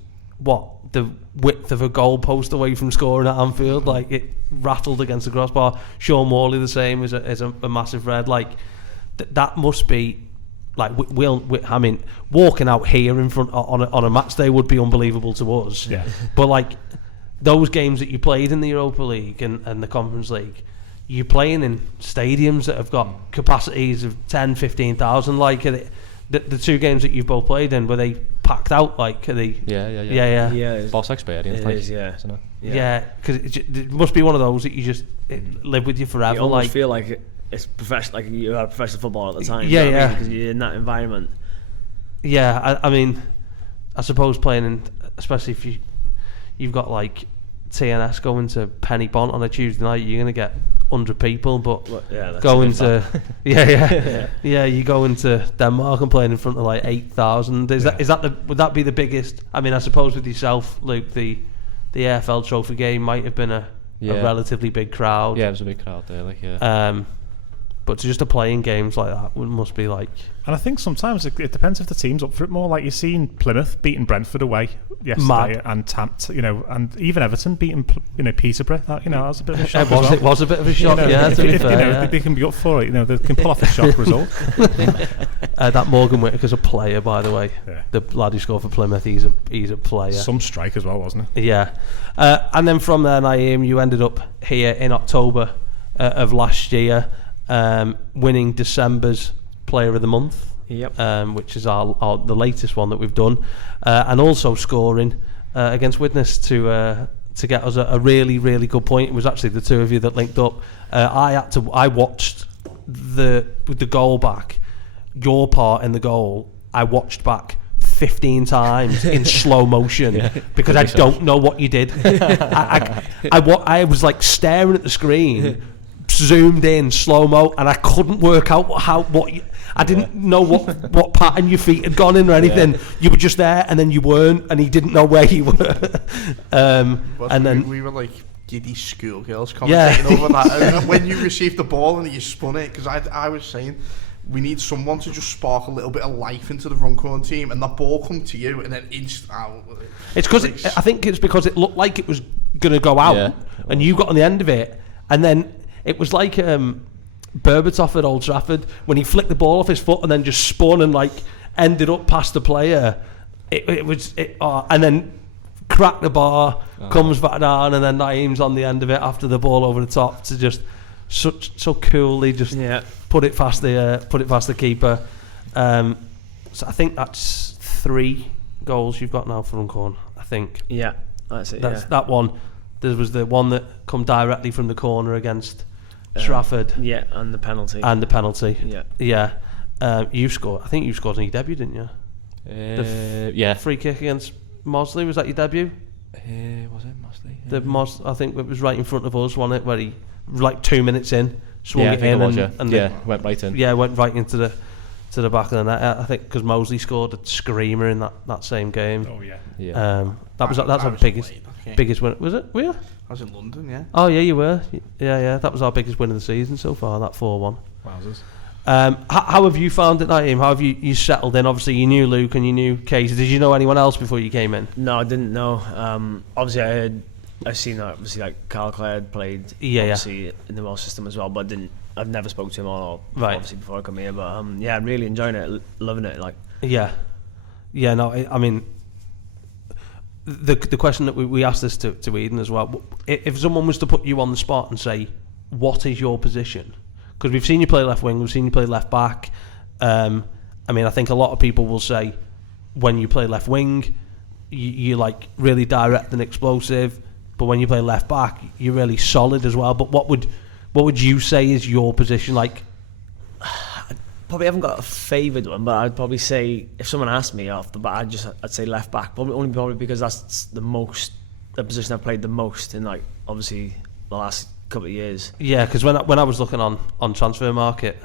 the width of a goalpost away from scoring at Anfield. Like, it rattled against the crossbar. Sean Morley the same, is a massive red. Like, that must be like I mean, walking out here in front on a match day would be unbelievable to us. Yeah. But like those games that you played in the Europa League and the Conference League, you're playing in stadiums that have got capacities of 10,000-15,000. Like, the two games that you've both played in, were they packed out? Like, are they? Yeah. Boss experience. It is, yeah. Yeah, because it must be one of those that you just live with you forever. You almost feel like it's professional, like you are professional football at the time. Yeah, because you're in that environment. Yeah, I mean, I suppose playing in, especially if you've got like TNS going to Penny Bont on a Tuesday night, you're gonna get 100 people, but going to you go into Denmark and playing in front of like 8,000. Would that be the biggest? I mean, I suppose with yourself, Luke, the AFL Trophy game might have been a relatively big crowd. Yeah, it was a big crowd there, but just to play in games like that must be like. And I think sometimes it depends if the team's up for it more. Like, you've seen Plymouth beating Brentford away yesterday, and and even Everton beating Peterborough. That was a bit of a shock. It was a bit of a shock. To be fair, they can be up for it. They can pull off a shock result. That Morgan Whittaker's a player, by the way. Yeah. The lad who scored for Plymouth, he's a player. Some strike as well, wasn't it? Yeah. And then from there, Naim, you ended up here in October of last year, winning December's Player of the Month. Yep. Which is the latest one that we've done, and also scoring against Widnes to get us a really, really good point. It was actually the two of you that linked up. I watched the goal back, your part in the goal. I watched back 15 times in slow motion because I don't know what you did. I was like staring at the screen, zoomed in slow mo, and I couldn't work out I didn't know what pattern your feet had gone in or anything. You were just there, and then you weren't, and he didn't know where you were. And then we were like giddy schoolgirls commentating over that. And when you received the ball and you spun it, because I was saying, we need someone to just spark a little bit of life into the Runcorn team, and that ball come to you, and then out. It's because I think it's because it looked like it was gonna go out, and you got on the end of it, and then it was like Berbatov at Old Trafford when he flicked the ball off his foot and then just spun and like ended up past the player. And then cracked the bar, comes back down, and then Naim's on the end of it after the ball over the top to just so coolly just put it past the keeper. So I think that's 3 goals you've got now for Runcorn, I think. Yeah, that's it. That one. There was the one that come directly from the corner against Trafford. Yeah, and the penalty. Yeah. You scored. I think you scored on your debut, didn't you? Yeah. Free kick against Mosley, was that your debut? Was it Mosley? I think it was right in front of us, wasn't it? Where he, like 2 minutes in, swung it in went right in. Yeah, went right into the back of the net. I think because Mosley scored a screamer in that same game. Oh yeah. That's our biggest win. Was it? Were you? I was in London, yeah. Oh yeah, you were. Yeah. That was our biggest win of the season so far. That 4-1. Wowzers. How have you found it, Naim? How have you settled in? Obviously, you knew Luke and you knew Casey. Did you know anyone else before you came in? No, I didn't know. Obviously, I've seen that. Obviously, like Carl Clare had played. Obviously in the Welsh system as well, but I've never spoke to him obviously before I come here. But I'm really enjoying it, loving it. Like no, I mean. The question that we asked this to Eden as well, if someone was to put you on the spot and say, what is your position? Because we've seen you play left wing, we've seen you play left back. I mean, I think a lot of people will say when you play left wing, you're like really direct and explosive, but when you play left back, you're really solid as well. But what would you say is your position? Like, probably haven't got a favoured one, but I'd probably say if someone asked me off the bat, I'd say left back. Probably because that's the position I've played the most in, like, obviously the last couple of years. Yeah, because when I was looking on Transfer Market,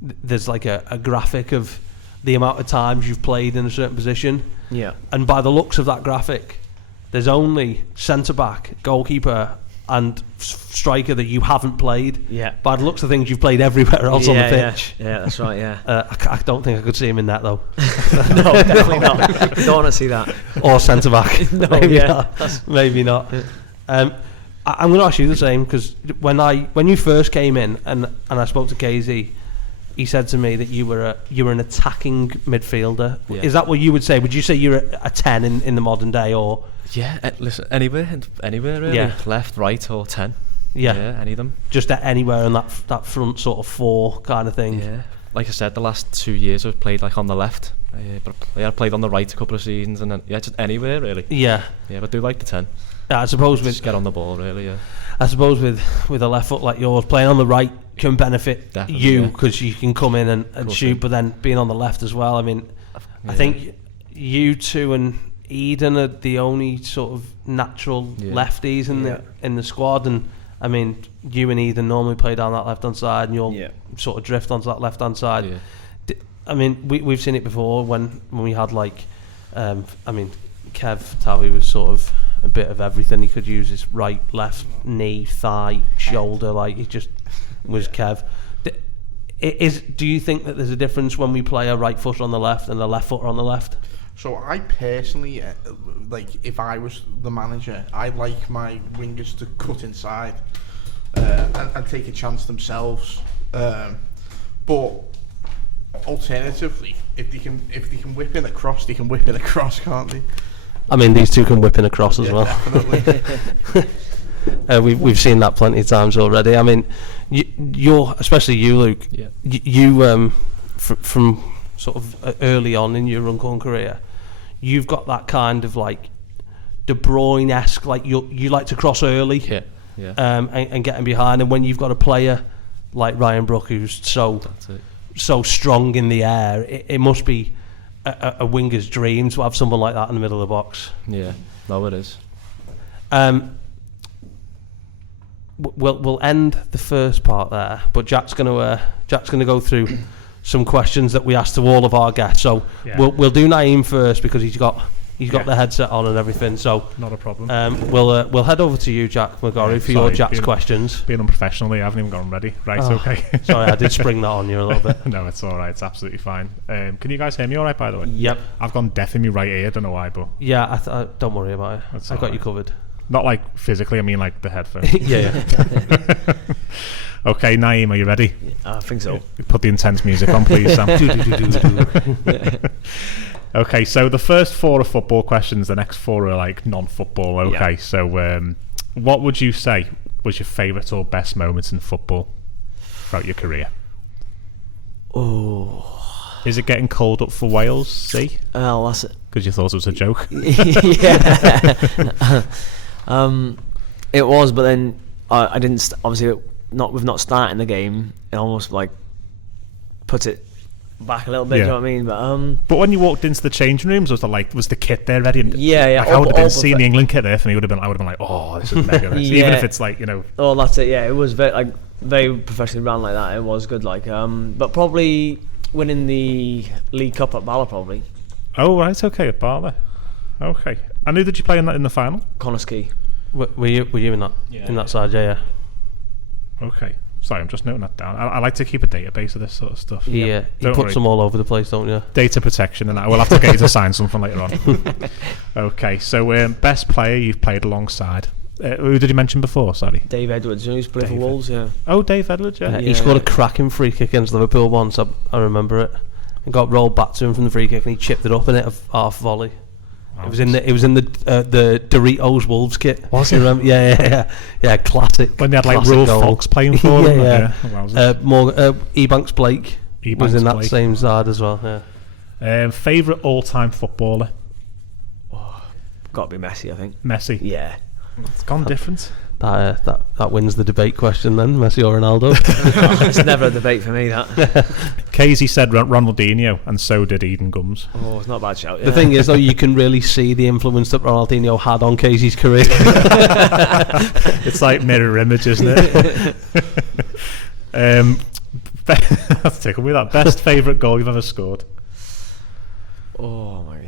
there's like a graphic of the amount of times you've played in a certain position. Yeah. And by the looks of that graphic, there's only centre back, goalkeeper, and striker that you haven't played. Yeah. By the looks of things, you've played everywhere else on the pitch. Yeah, that's right. Yeah. I don't think I could see him in that though. No, definitely not. Don't want to see that. Or centre back. No, maybe not. I'm going to ask you the same, because when you first came in and I spoke to Casey, he said to me that you were an attacking midfielder. Yeah. Is that what you would say? Would you say you're a 10 in the modern day, or? Yeah, listen, anywhere really. Yeah. Left, right, or 10. Yeah, any of them. Just anywhere in that front sort of 4 kind of thing. Yeah, like I said, the last 2 years I've played like on the left. But I played on the right a couple of seasons, and then just anywhere really. Yeah, but I do like the 10. Yeah, I suppose just get on the ball really. Yeah. I suppose with a left foot like yours, playing on the right can benefit you, because you can come in and shoot, but then being on the left as well. I mean, I think you two and Eden are the only sort of natural lefties in the squad, and I mean, you and Eden normally play down that left hand side, and you'll sort of drift onto that left hand side. Yeah. I mean, we've seen it before when we had like, I mean, Kev Tavi was sort of a bit of everything. He could use his right, left, knee, thigh, shoulder. Like, he just was Kev. Do you think that there's a difference when we play a right footer on the left and a left footer on the left? So I personally, like, if I was the manager, I'd like my wingers to cut inside and take a chance themselves. But alternatively, if they can whip in across, they can whip in across, can't they? I mean, these two can whip in across as well. We've seen that plenty of times already. I mean, you're, especially you, Luke. Yeah. You from sort of early on in your Runcorn career, you've got that kind of like De Bruyne-esque, like you like to cross early, and getting behind. And when you've got a player like Ryan Brook who's so strong in the air, it must be a winger's dream to have someone like that in the middle of the box. Yeah, no, it is. we'll end the first part there, but Jack's gonna go through some questions that we asked to all of our guests. So we'll do Naim first because he's got the headset on and everything. So not a problem. We'll head over to you, Jack McGorry, for your Jack's questions. Being unprofessional, I haven't even got them ready. Right, okay. Sorry, I did spring that on you a little bit. No, it's all right. It's absolutely fine. Can you guys hear me all right, by the way? Yep. I've gone deaf in my right ear. Don't know why, but yeah, don't worry about it. I've got you covered. Not like physically. I mean like the headphones. yeah. Okay, Naim, are you ready? I think so. Put the intense music on, please, Sam. Okay, so the first 4 are football questions. The next 4 are like non-football. Okay, so what would you say was your favourite or best moments in football throughout your career? Oh, is it getting called up for Wales? See? Well, that's it. Because you thought it was a joke. Yeah. It was, but then I didn't. Obviously, with not starting the game, it almost like puts it back a little bit. You know what I mean? But when you walked into the changing rooms, was the kit there ready? And yeah. Like, I would have been seeing the England kit there for me. I would have been like, oh, this is mega. Even if it's like, Oh, that's it. Yeah, it was very professionally run like that. It was good. But probably winning the League Cup at Bala probably. Oh right, okay, at Bala. Okay. And who did you play in the final? Connors Key. Were you in that that side? Yeah. Okay. Sorry, I'm just noting that down. I like to keep a database of this sort of stuff. Yeah, you put them all over the place, don't you? Data protection, and I will have to get you to sign something later on. Okay, so best player you've played alongside. Who did you mention before? Sorry, Dave Edwards. Who's played for Wolves? Yeah. Oh, Dave Edwards. Yeah. He scored a cracking free kick against Liverpool once. I remember it. And got rolled back to him from the free kick, and he chipped it up in it a half volley. It was in the Doritos Wolves kit. Was it? Yeah, classic. When they had like Ruel Fox playing for them. Ebanks Blake was in that same side as well. Yeah. Favourite all-time footballer? Got to be Messi, I think. Messi. Yeah. It's gone different. That wins the debate question then, Messi or Ronaldo. It's never a debate for me, that. Casey said Ronaldinho, and so did Eden Gums. Oh, it's not a bad shout. Yeah. The thing is, though, you can really see the influence that Ronaldinho had on Casey's career. It's like mirror image, isn't it? That's tickled me. That best favourite goal you've ever scored? Oh my god.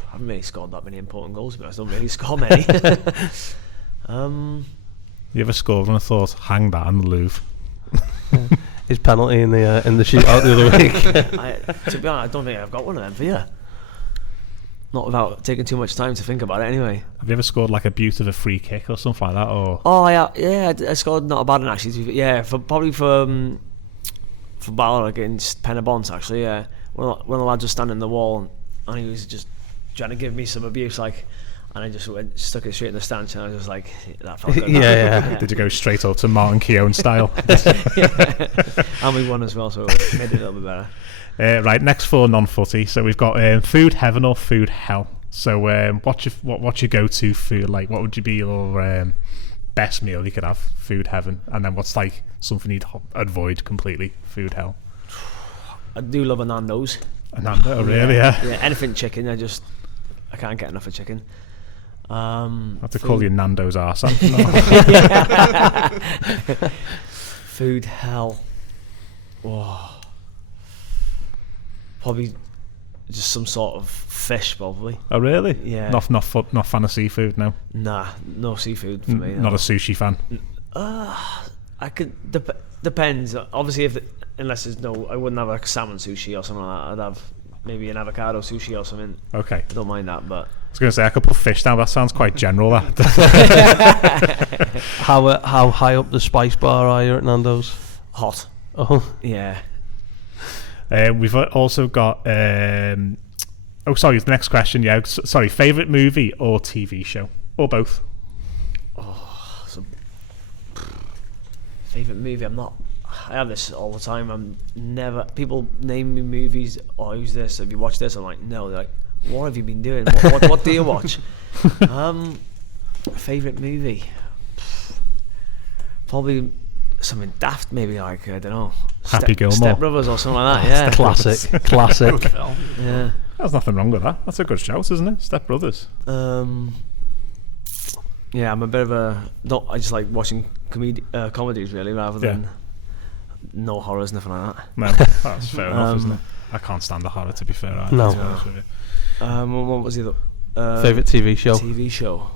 I haven't really scored that many important goals, but I don't really score many. You ever scored and I thought, hang that in the Louvre? His penalty in the shootout the other week. To be honest, I don't think I've got one of them for you. Not without taking too much time to think about it anyway. Have you ever scored like a beaut of a free kick or something like that? Or I scored not a bad one actually. Yeah, for Bala against Penabont actually. Yeah, one of the lads was standing in the wall and he was just trying to give me some abuse, and I just stuck it straight in the stance, and I was just like, that felt good. yeah. Did you go straight up to Martin Keown style? And we won as well, so it made it a little bit better. Right, next 4 non-footy. So we've got food heaven or food hell. So what's your go-to food? Like, what would you be your best meal you could have? Food heaven, and then what's like something you'd avoid completely? Food hell. I do love a Nando's. A Nando, really? Yeah. Yeah, anything chicken. I can't get enough of chicken. I have to call you Nando's Arsan. Food hell. Whoa. Probably just some sort of fish, probably. Oh really? Yeah. Not fan of seafood, no. Nah, no seafood for me. Not a sushi fan. I could depends. Obviously, unless there's I wouldn't have a salmon sushi or something like that. I'd have maybe an avocado sushi or something. Okay. I don't mind that, but I was going to say I could put fish down. That sounds quite general. That. How high up the spice bar are you at Nando's? Hot. Oh yeah. We've also got. The next question. Yeah, sorry. Favorite movie or TV show or both? Favorite movie? I have this all the time. People name me movies. Oh, who's this? Have you watched this? I'm like, no. They're like, what have you been doing? What do you watch? Favorite movie? Probably something daft. Maybe like I don't know. Happy Gilmore. Step Brothers or something like that. Yeah. Classic. Yeah. There's nothing wrong with that. That's a good shout, isn't it? Step Brothers. Yeah, I'm a bit of a. I just like watching comedies really, rather than no horrors, nothing like that. No, that's fair enough, isn't it? I can't stand the horror, to be fair. No. What was the other? Favourite TV show? TV show.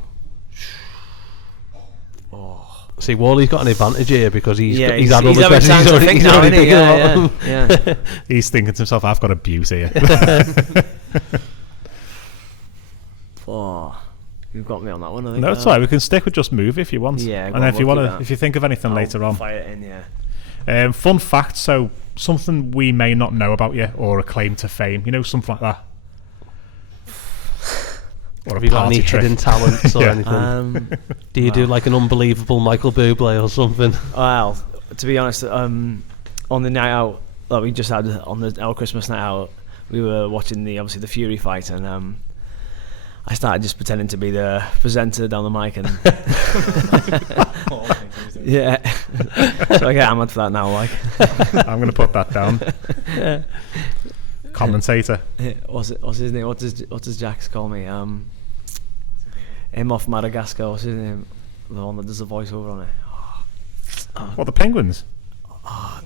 See, Wally's got an advantage here because he's had all he's the questions. having time to think now, isn't he? Yeah. He's thinking to himself, I've got abuse here. You've got me on that one, I think. No, it's alright. We can stick with just movie if you want. Yeah, and if you want to, if you think of anything later on. Fire it in, Fun fact, so something we may not know about you or a claim to fame, something like that. Or have you got any hidden talents or anything? Do you do like an unbelievable Michael Bublé or something? Well, to be honest, on the night out that we just had on our Christmas night out, we were watching the Fury fight, and I started just pretending to be the presenter down the mic, and yeah, so I get hammered for that now. Like, I'm going to put that down. Commentator. What's his name? What does Jax call me? Him off Madagascar. What's his name? The one that does the voiceover on it. What, the Penguins?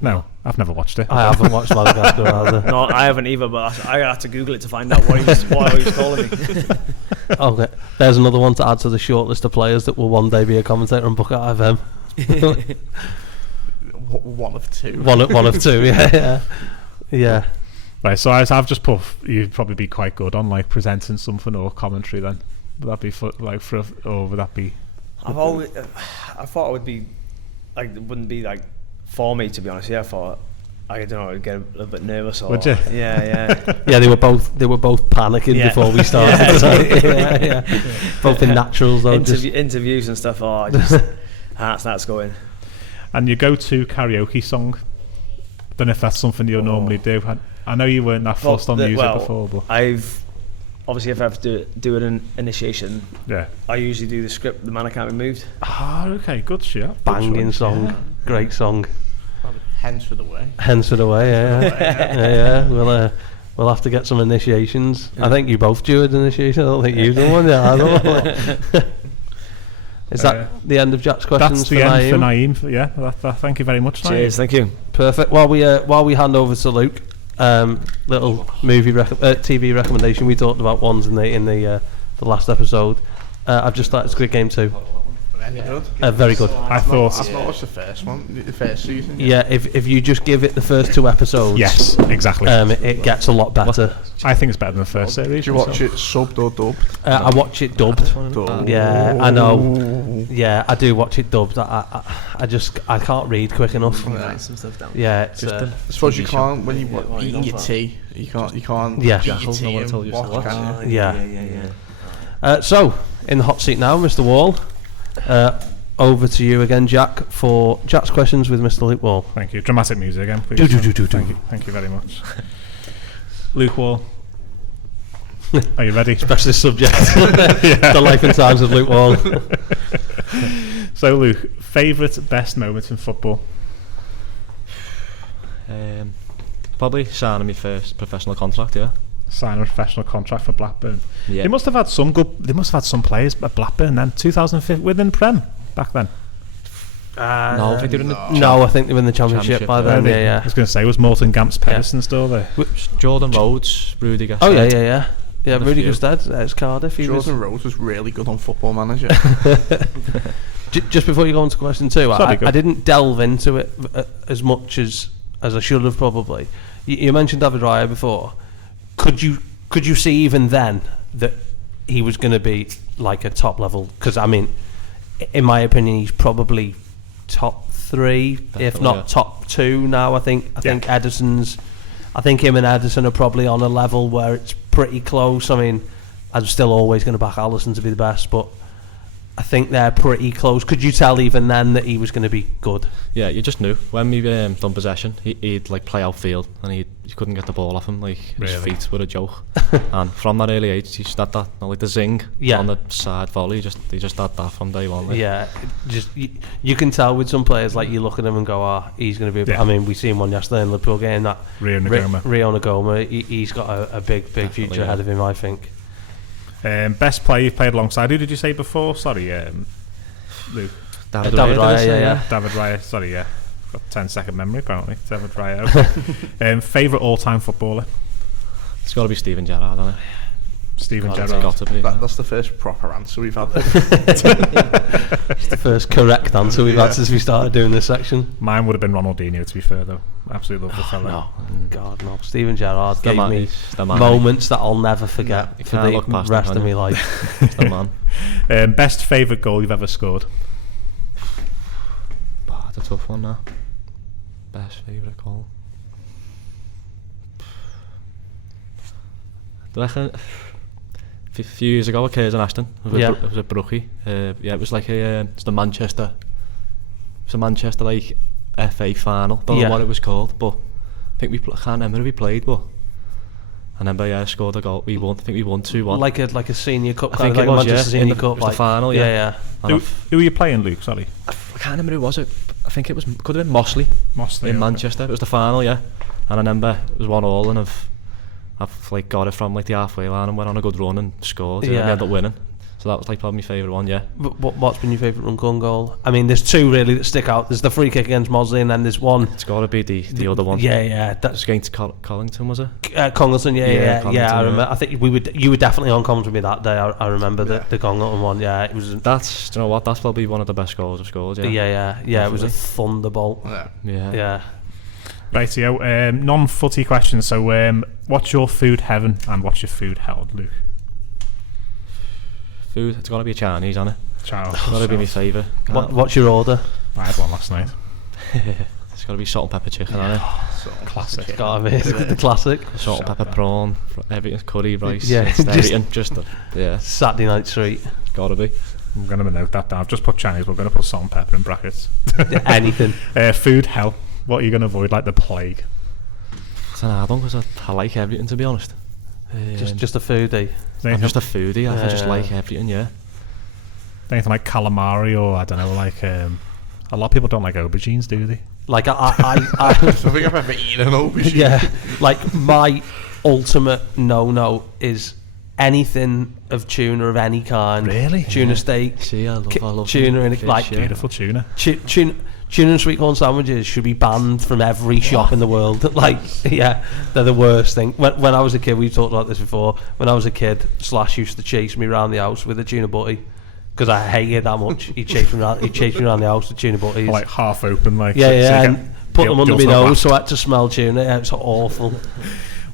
No, I've never watched it. I haven't watched Madagascar either. No, I haven't either, but I had to Google it to find out what he was calling me. Okay, there's another one to add to the short list of players that will one day be a commentator on Bucket FM. One of two. One of two, yeah. Right, so I've just put you'd probably be quite good on like presenting something or commentary. Then would that be or would that be? I thought it would be like it wouldn't be like for me, to be honest. Yeah, I thought I don't know, I'd get a little bit nervous. Or, would you? Yeah. Yeah, they were both panicking before we started. Yeah. Both in naturals though. Interviews and stuff. That's going. And your go-to karaoke song? Don't know if that's something you normally do. I know you weren't that fussed on music before, but I've obviously if I have to do an initiation, I usually do the script, The Man I Can't Be Moved. Okay, good shit. Banging song, great song. Hence for the way. Yeah. We'll have to get some initiations. I think you both do an initiation. I don't think you've done one. Yeah, I don't know. Is that the end of Jack's questions? That's the end for Naim. Thank you very much, Naim. Cheers, thank you. Perfect. While we hand over to Luke, little movie TV recommendation. We talked about ones in the last episode. I've just started Squid Game 2. Any good? Very good. I've not watched the first one, the first season. Yeah, if you just give it the first 2 episodes, yes, exactly. It gets a lot better. I think it's better than the first series. Do you watch it subbed or dubbed? I watch it dubbed. Yeah, I know. Yeah, I do watch it dubbed. I can't read quick enough. Write some stuff down. Yeah, I suppose you can't when you're eating your tea. You can't. Yeah. Eat your tea and watch, can you? Yeah. So in the hot seat now, Mr. Wall. Over to you again, Jack, for Jack's questions with Mr. Luke Wall. Thank you. Dramatic music again, please. Do. Thank you very much. Luke Wall. Are you ready? Specialist subject. The life and times of Luke Wall. So, Luke, favourite, best moment in football? Probably signing my first professional contract, yeah. Sign a professional contract for Blackburn. Yeah. They must have had some players at Blackburn then. 2005 within Prem back then. No, I think they were in the I think they were in the Championship by then. Yeah. I was going to say, was Morton Gamps Pedersen still there? Jordan Rhodes, Rudiger. Oh yeah. Yeah, Rudiger's dead. It's Cardiff. Jordan Rhodes was really good on Football Manager. Just before you go on to question 2, I didn't delve into it as much as I should have probably. You mentioned David Raya before. Could you see even then that he was going to be like a top level? Because I mean, in my opinion, he's probably top 3, definitely, if not top 2 now. I think Ederson's. I think him and Ederson are probably on a level where it's pretty close. I mean, I'm still always going to back Alisson to be the best, but I think they're pretty close. Could you tell even then that he was going to be good? Yeah, you just knew. When we done possession, he'd like play outfield and you couldn't get the ball off him. Like his feet were a joke. And from that early age, he just had that, like the zing on the side volley. He just had that from day one. Like. Yeah, just you can tell with some players, like you look at him and go, he's going to be. I mean, we seen one yesterday in the Liverpool game. That Rio Nagoma. He's got a big future ahead of him, I think. Best player you've played alongside. Who did you say before? Sorry, Luke? David Raya, Raya, yeah. David Raya, sorry, yeah. Got 10-second memory, apparently. David Raya, okay. Favourite all-time footballer? It's got to be Steven Gerrard, hasn't it? Steven It's Gerrard. got to be. That's the first proper answer we've had. It's the first correct answer we've had since we started doing this section. Mine would have been Ronaldinho, to be fair, though. Absolutely love the fella. No, God no. Steven Gerrard It's the gave man, me he's the man, moments that I'll never forget You for can't the look past rest him, of can my you? life. It's the man. Best favourite goal you've ever scored? That's a tough one now. Best favourite goal. I reckon a few years ago at Curzon and Ashton, it was a Brookie. It was like it's the Manchester. It's a Manchester like FA final. Don't know what it was called, but I think I can't remember who we played, but I remember scored a goal. We won. I think we won 2-1. Like a senior cup. I think like it was Manchester Senior Cup. Cup. It was like, the final. Yeah. Who were you playing, Luke? Sorry. I can't remember who was it. I think it was could have been Mosley Okay. in Manchester. It was the final, and I remember it was 1-1, and I've like got it from like the halfway line and went on a good run and scored. And we ended up winning. So that was like probably my favourite one. What's been your favourite run goal? I mean, there's two really that stick out. There's the free kick against Mosley, and then there's one. It's got to be the other one. That's against Collington, was it? Congleton. Collington, I remember. I think you were definitely on comms with me that day. I remember the Congleton one. Yeah, it was. Do you know what? That's probably one of the best goals I've scored. Yeah. It was a thunderbolt. Yeah. Rightio. Non-footy questions. So, what's your food heaven and what's your food hell, Luke? Food. It's got to be a Chinese, hasn't it? It's got to be my favourite. What's your order? I had one last night. It's got to be salt and pepper chicken, hasn't it? Classic. It's got to be the classic. Salt and pepper prawn, everything, curry, rice, just everything. Saturday night treat. Got to be. I'm going to note that down. I've just put Chinese, but I'm going to put salt and pepper in brackets. Anything. Food hell. What are you going to avoid like the plague? It's an hard one because I like everything, to be honest. Just a foodie. I'm just a foodie. I just like everything. Anything like calamari or I don't know, like a lot of people don't like aubergines, do they? Like I I don't think I've ever eaten an aubergine. Yeah, like my ultimate no is anything of tuna of any kind. Really? Tuna steak. See, I love tuna in it. fish, Like beautiful tuna. Tuna and sweet corn sandwiches should be banned from every shop in the world. Like, they're the worst thing. When I was a kid, we talked about this before. When I was a kid, Slash used to chase me around the house with a tuna butty because I hated it that much. He'd chase me around the house with tuna butties. Like half open, like and put them under my nose so I had to smell tuna. Yeah, it was awful.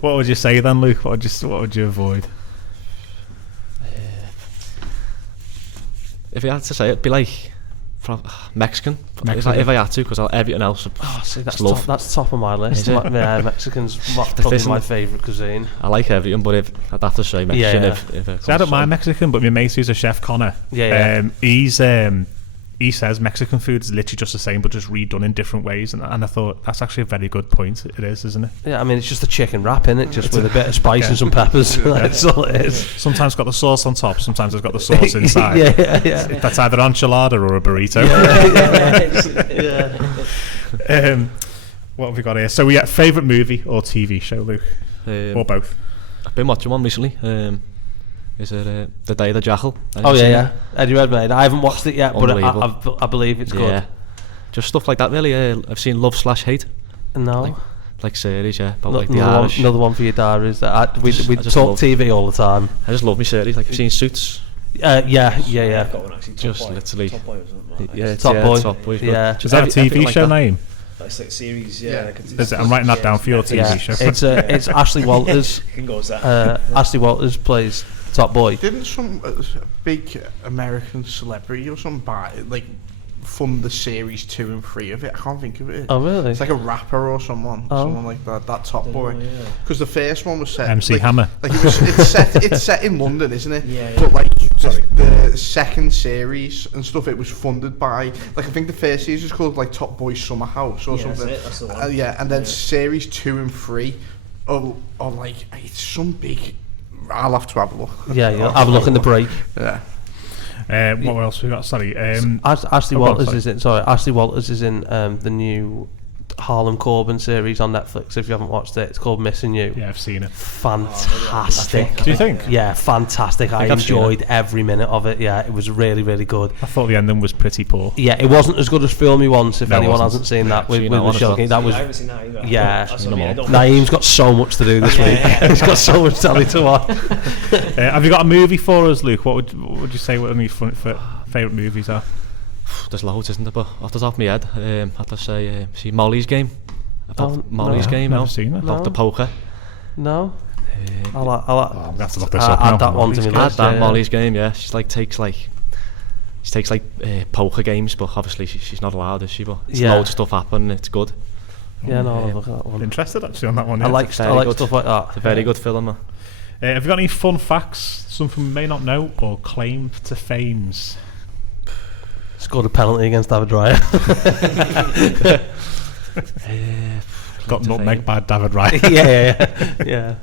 What would you say then, Luke? What would you avoid? If you had to say it, it'd be like Mexican. If I had to, because everything else. That's top of my list. Mexican's probably my favourite cuisine. I like everything, but if I'd have to say Mexican. I don't mind Mexican, but my mate who's a chef, Connor, he says Mexican food is literally just the same, but just redone in different ways. And I thought that's actually a very good point. It is, isn't it? Yeah, I mean it's just a chicken wrap, innit? Just with a bit of spice and some peppers. That's all it is. Sometimes got the sauce on top. Sometimes it's got the sauce inside. Yeah. That's either enchilada or a burrito. What have we got here? So favourite movie or TV show, Luke, or both? I've been watching one recently. Is it The Day of the Jackal? Eddie Redmayne. I haven't watched it yet, but I believe it's good. Yeah, just stuff like that really. I've seen Love/Hate. No. Like series, about like the Irish. Another one for your diaries. We talk TV all the time. I just love my series. Like, you've seen Suits? Yeah. I've got one actually. Just literally. Top Boy, wasn't it? Top Boy. Yeah. Is that a TV show name? It's like series, I'm writing that down for your TV show. It's Ashley Walters. Can go as that. Ashley Walters plays Top Boy. Didn't some big American celebrity or some fund the series 2 and 3 of it? I can't think of it. Oh really? It's like a rapper or someone like that. That Top Boy. Because the first one was set. MC Hammer. Like it's set in London, isn't it? Yeah. But the second series and stuff, it was funded by I think the first series was called like Top Boy Summer House or something. That's the one. And then series 2 and 3 are like it's some big. I'll have to have a look. Yeah, you'll have a look in the break. Yeah. What else we got? Sorry. Ashley Walters is in. Sorry, Ashley Walters is in the new Harlem Corbin series on Netflix. If you haven't watched it, it's called Missing You. Yeah, I've seen it. Fantastic. Do you think? Yeah, fantastic. I enjoyed every minute of it. Yeah, it was really, really good. I thought the ending was pretty poor. Yeah, it wasn't as good as Film Me Once. If anyone hasn't seen that, with Michelle Keane, that was. I haven't seen that either. Yeah, Naeem's got so much to do this week. He's got so much telly to watch. Have you got a movie for us, Luke? What would you say? What your favourite movies are? There's loads, isn't there? But off the top of my head, I'd have to say, see Molly's Game. Molly's Game, never seen it. About the poker. No. I'm gonna have to look this up add now. that one to my list. Molly's Game, yeah. She takes poker games, but obviously she's not allowed, is she? But loads of stuff happen. It's good. Yeah, no, I'll look at that one. Interested actually on that one. I like stuff like that. It's a very good film. Have you got any fun facts? Something we may not know or claim to fames? Scored a penalty against David Raya. Got nutmegged by David Raya. yeah.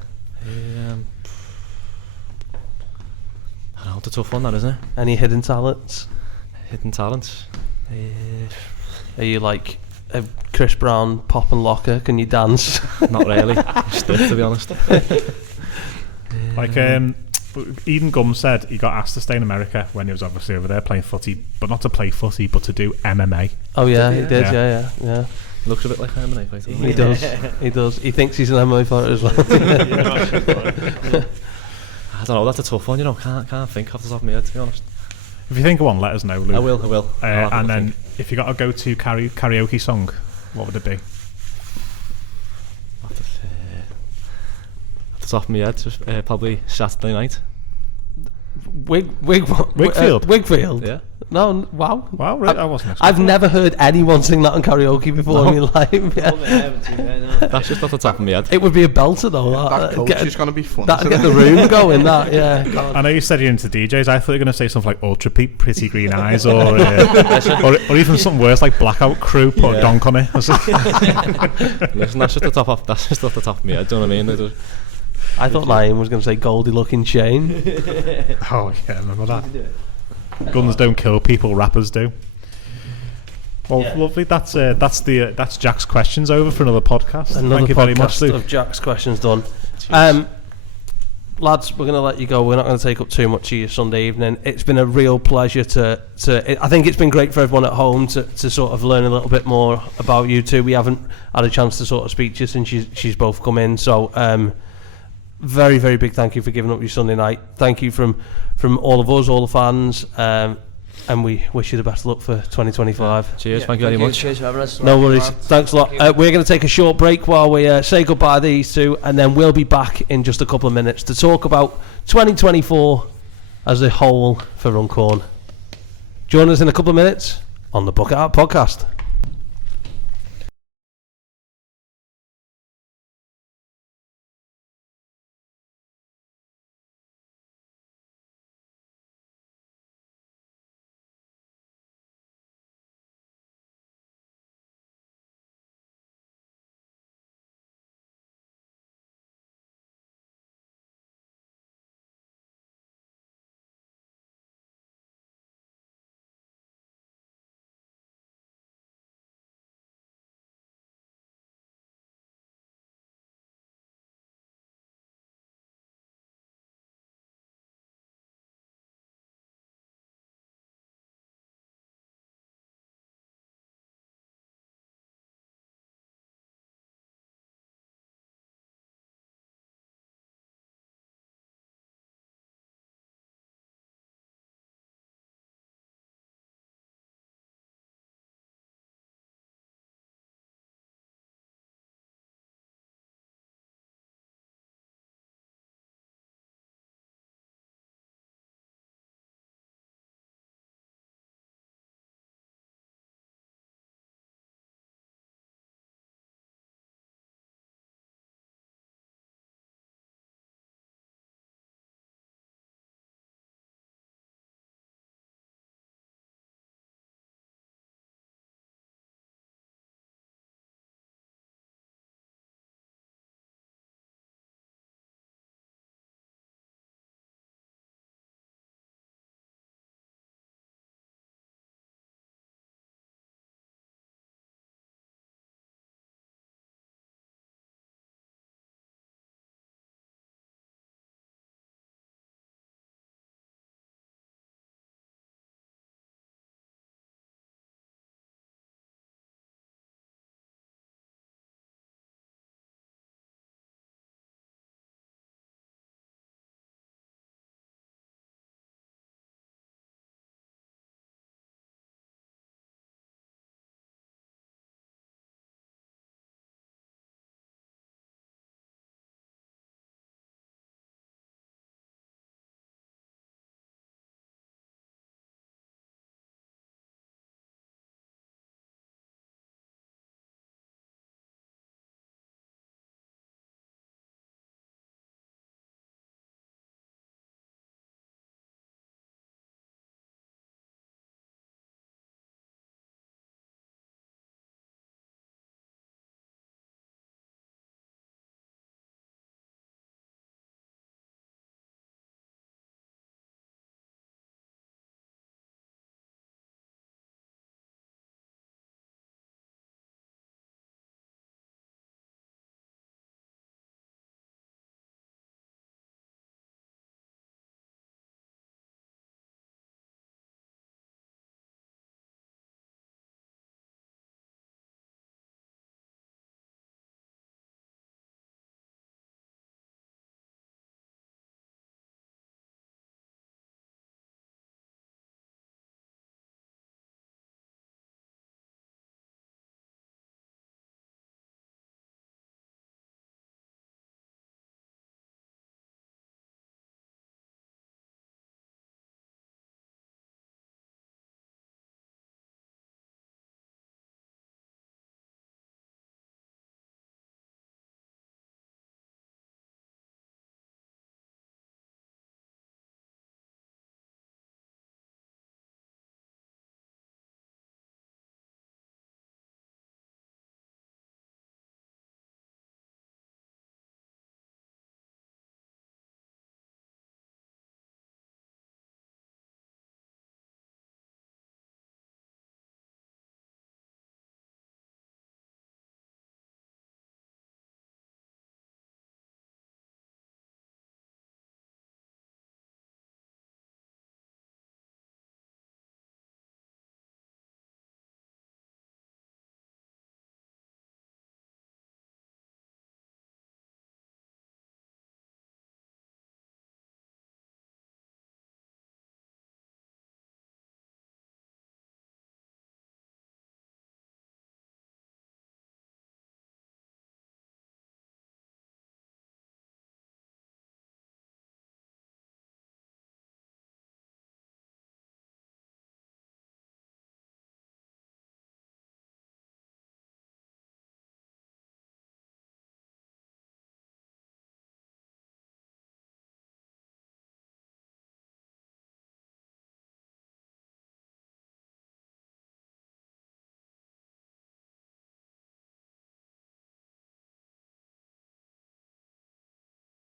I know, it's a tough one, that, isn't it? Any hidden talents? Hidden talents? Are you like a Chris Brown pop and locker? Can you dance? Not really. Stiff, to be honest. Like Eden Gum said, he got asked to stay in America when he was obviously over there playing footy, but not to play footy, but to do MMA. Oh yeah, he did. Yeah. Looks a bit like an MMA fighter. He does. He does. He thinks he's an MMA fighter as well. I don't know. That's a tough one. Can't think off the top of my head, to be honest. If you think of one, let us know, Luke. I will. And then, if you got a go-to karaoke song, what would it be? Off the top of my head, just probably Saturday Night. Wigfield. Wigfield. Yeah. No. Wow. Wow. Really? I wasn't. I've never heard anyone sing that on karaoke before in my life. Yeah. That's just off the top of my head. It would be a belter though. That coach is going to be fun. That'd get the room going. That. Yeah. God. I know you said you're into DJs. I thought you were going to say something like Ultra Peep, Pretty Green Eyes, or even something worse like Blackout Crew, or Donk on it. Listen, that's just off the top of my head. Do you know what I mean? I thought Naeem was going to say Goldie Looking Chain. Oh yeah, remember that. Guns don't kill people, rappers do. Well, lovely. That's Jack's questions over for another podcast. Thank you very much, Luke. Of Jack's questions done. Lads, we're going to let you go. We're not going to take up too much of your Sunday evening. It's been a real pleasure to I think it's been great for everyone at home to sort of learn a little bit more about you two. We haven't had a chance to sort of speak to you since she's both come in. So very, very big thank you for giving up your Sunday night. Thank you from all of us, all the fans, and we wish you the best of luck for 2025. Cheers, thank you very much. Cheers for having us. No worries, thanks a lot. We're going to take a short break while we say goodbye to these two, and then we'll be back in just a couple of minutes to talk about 2024 as a whole for Runcorn. Join us in a couple of minutes on the Bucket Out Podcast.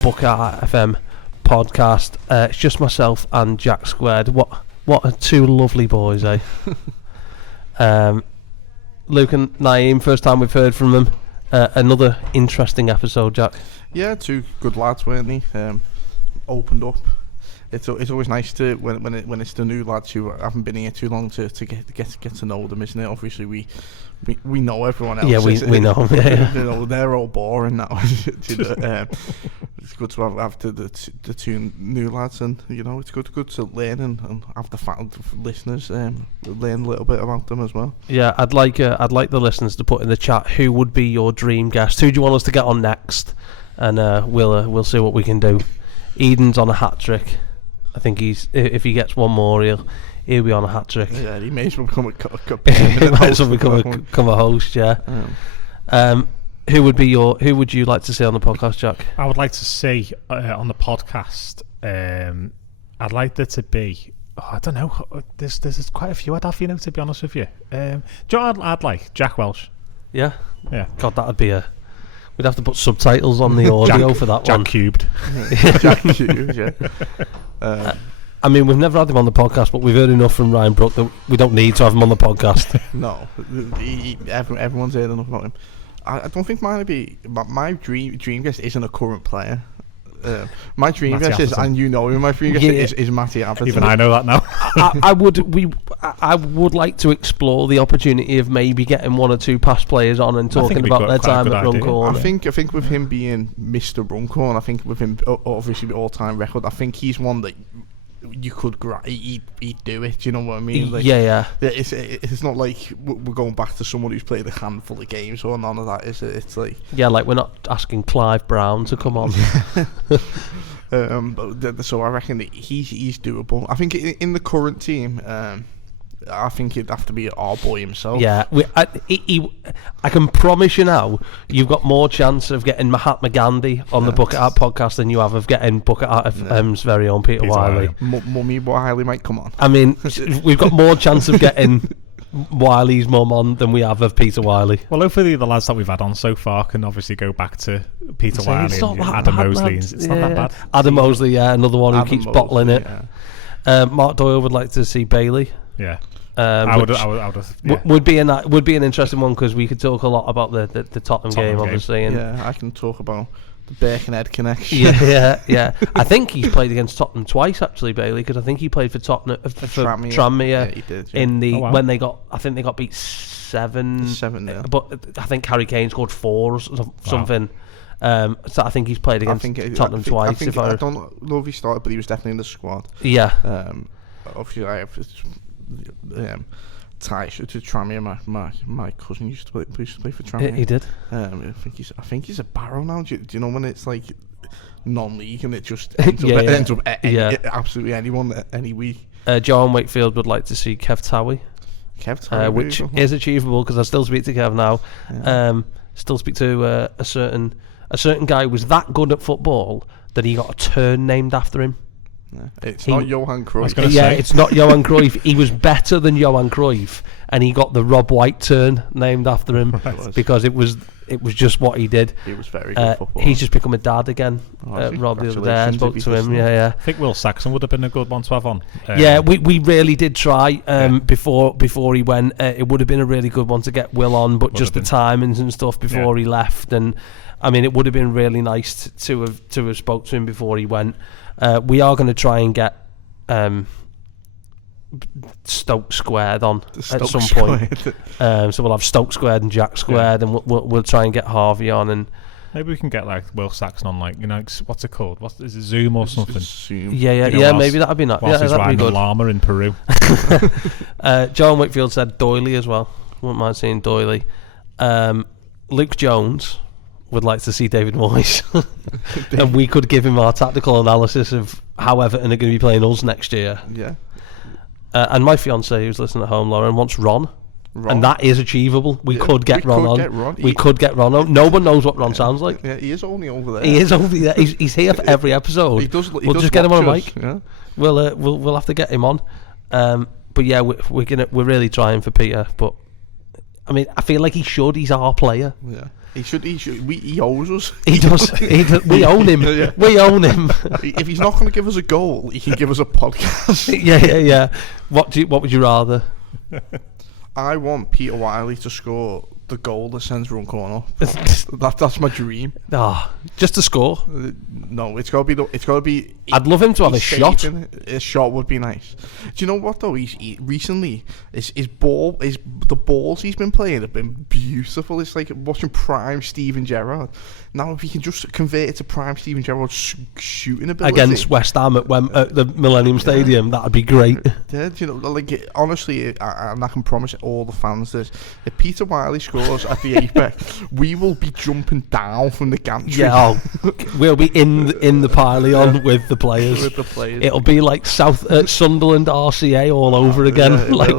Bucket FM podcast. It's just myself and Jack Squared. What are two lovely boys, eh? Luke and Naim, first time we've heard from them. Another interesting episode, Jack. Yeah, two good lads, weren't they? Opened up. It's always nice to when it's the new lads who haven't been here too long to get to know them, isn't it? Obviously we know everyone else. Yeah, we know them. Yeah. You know, they're all boring now. It's good to have the two new lads, and you know it's good to learn and have the listeners learn a little bit about them as well. Yeah, I'd like the listeners to put in the chat who would be your dream guest. Who do you want us to get on next? And we'll see what we can do. Eden's on a hat trick. I think if he gets one more, he'll be on a hat trick. Yeah, he may as well become a host. Yeah. Who would you like to see on the podcast, Jack? I would like to see on the podcast. I'd like there to be. I don't know. There's quite a few I'd have, to be honest with you. I'd like Jack Welsh. Yeah. Yeah. God, that'd be a. We'd have to put subtitles on the audio for that Jack one. Cubed. Jack Cubed, yeah. I mean, we've never had him on the podcast, but we've heard enough from Ryan Brook that we don't need to have him on the podcast. No, everyone's heard enough about him. I don't think mine would be. My dream guest isn't a current player. My dream Matty guest is, Atherton. and you know him, my dream guest is Matty Atherton. Even I know that now. I would like to explore the opportunity of maybe getting one or two past players on and talking about their time at Runcorn. I think with him being Mr. Runcorn, I think with him obviously the all-time record, I think he's one that you could he'd do it. Do you know what I mean? Like, yeah. It's not like we're going back to someone who's played a handful of games or none of that, is it? It's like we're not asking Clive Brown to come on. So I reckon that he's doable. I think in the current team, I think it'd have to be our boy himself. Yeah, I can promise you now, you've got more chance of getting Mahatma Gandhi on the Bucket Art podcast than you have of getting Bucket Art FM's very own Peter Wiley. Mummy Wiley might come on. I mean, we've got more chance of getting Wiley's mum on than we have of Peter Wiley. Well, hopefully the lads that we've had on so far can obviously go back to Peter Wiley and Adam Mosley. It's not that bad. Adam Mosley, another one who keeps bottling it. Yeah. Mark Doyle would like to see Bailey. Yeah. Would be an interesting one because we could talk a lot about the Tottenham game, obviously. And I can talk about the Birkenhead connection. Yeah. I think he's played against Tottenham twice actually, Bailey, because I think he played for Tottenham for Tranmere yeah, he did, yeah. in the when they got beat 7-0. But I think Harry Kane scored 4 or something. So I think he's played against Tottenham twice. I don't know if he started, but he was definitely in the squad. Yeah. Obviously, I have ties to Tranmere. My cousin used to play for Tranmere. He did. I think he's a Barrow now. Do you know when it's like non-league and it just ends up absolutely anyone any week. John Wakefield would like to see Kev Towie. Which is achievable because I still speak to Kev now. Yeah. Still speak to a certain guy who was that good at football that he got a turn named after him. Yeah. It's not Johan Cruyff. It's not Johan Cruyff. He was better than Johan Cruyff, and he got the Rob White turn named after him because it was just what he did. He was very good football. He's just become a dad again. Rob the other day, I spoke to him. Yeah. I think Will Saxon would have been a good one to have on. We really did try before he went. It would have been a really good one to get Will on, but just the timings and stuff before he left, and I mean, it would have been really nice to have spoke to him before he went. We are going to try and get Stoke Squared on at some point. So we'll have Stoke Squared and Jack Squared, and we'll try and get Harvey on, and maybe we can get like Will Saxon on, like, what's it called? Is it Zoom or something? Zoom. Yeah. Maybe that'd be nice. Whilst he's riding a llama in Peru. John Wakefield said Doyley as well. Wouldn't mind seeing Doyley. Luke Jones would like to see David Moyes, and we could give him our tactical analysis of how Everton are going to be playing us next year. Yeah. And my fiance, who's listening at home, Lauren, wants Ron. And that is achievable. We could get Ron on. We could get Ron on. No one knows what Ron sounds like. Yeah, he is only over there. He is over there. He's here for every episode. We'll just get him on a mic. Yeah. We'll have to get him on. But yeah, we're really trying for Peter. But I mean, I feel like he should. He's our player. Yeah. He should. He owes us. He does. We own him. Yeah. We own him. If he's not going to give us a goal, he can give us a podcast. Yeah. What would you rather? I want Peter Wiley to score the goal that sends Runcorn up. That's my dream. Just to score? No, it's got to be. I'd love him to have a shot. A shot would be nice. Do you know what though? He recently the balls he's been playing have been beautiful. It's like watching prime Steven Gerrard. Now if he can just convert it to prime Steven Gerrard shooting ability against West Ham at the Millennium Stadium, that'd be great. Yeah, do you know, like honestly, and I can promise all the fans this: if Peter Wiley scores at the Apex, we will be jumping down from the gantry. Yeah, we'll be in the pylon with the players. It'll be like Sunderland RCA all over again, like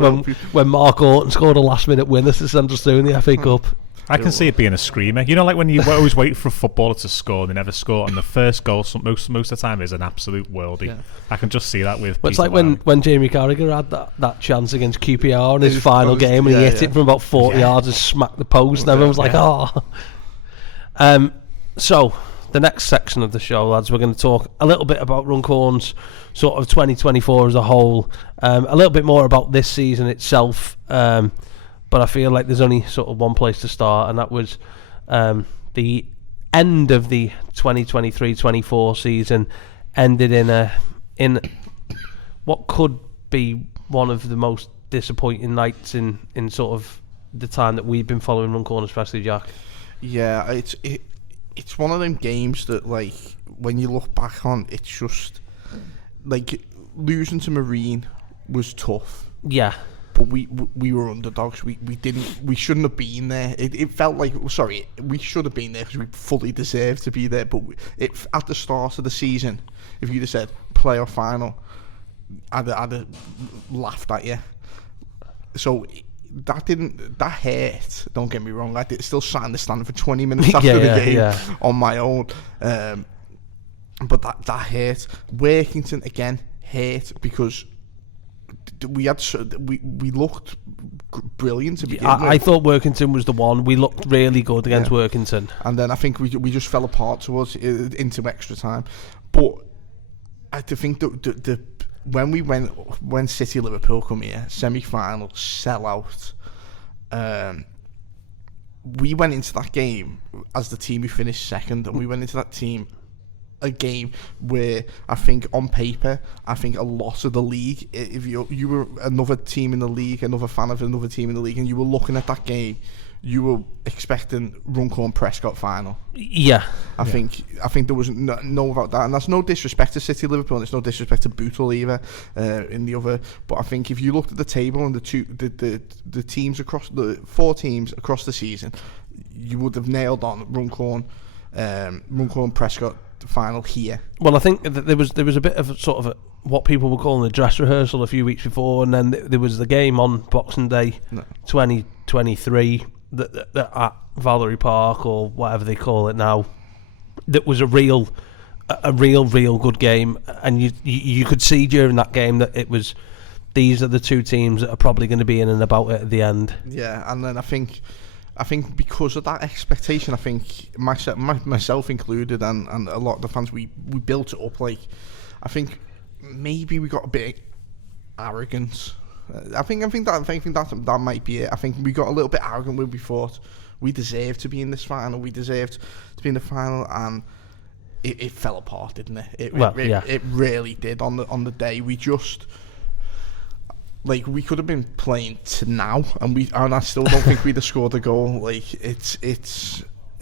when Mark Orton scored a last-minute winner to send us through in the FA Cup. I can see it being a screamer. You know, like when you always wait for a footballer to score and they never score, and the first goal most of the time is an absolute worldie. Yeah. I can just see that with. Well, it's like when Jamie Carragher had that chance against QPR in his final game, and he hit it from about 40 yards and smacked the post, and everyone was like, "Oh." So the next section of the show, lads, we're going to talk a little bit about Runcorn's sort of 2024 as a whole, a little bit more about this season itself. But I feel like there's only sort of one place to start, and that was the end of the 2023-24 season. Ended in what could be one of the most disappointing nights in sort of the time that we've been following Runcorn, especially Jack. Yeah, it's one of them games that, like, when you look back on, it's just like losing to Marine was tough. Yeah. But we were underdogs. We shouldn't have been there. It felt like, sorry, we should have been there because we fully deserved to be there. But at the start of the season, if you'd have said playoff final, I'd have laughed at you. So that hurt. Don't get me wrong. I still sat in the stand for 20 minutes after the game on my own. But that hurt. Workington again hurt because we looked brilliant to begin with. I thought Workington was the one. We looked really good against Workington, and then I think we just fell apart towards into extra time. But I think the when City Liverpool come here, semi-final, sell-out, we went into that game as the team who finished second, and we went into that a game where I think on paper, a lot of the league, if you were another team in the league, another fan of another team in the league, and you were looking at that game, you were expecting Runcorn Prescott final. Yeah. I think there was no about that, and that's no disrespect to City Liverpool, and it's no disrespect to Bootle either. In the other, but I think if you looked at the table and the teams across the 4 teams across the season, you would have nailed on Runcorn Prescott final here. Well, I think that there was a bit of sort of what people were calling a dress rehearsal a few weeks before, and then there was the game on Boxing Day 2023 that at Valerie Park or whatever they call it now, that was a real good game, and you could see during that game that it was, these are the 2 teams that are probably going to be in and about it at the end. Yeah, and then I think because of that expectation, I think myself included, and a lot of the fans, we built it up. Like, I think maybe we got a bit arrogant. I think that might be it. I think we got a little bit arrogant when we thought we deserved to be in this final. We deserved to be in the final, and it fell apart, didn't it? It really did on the day. We just, like, we could have been playing to now, and I still don't think we'd have scored a goal. Like,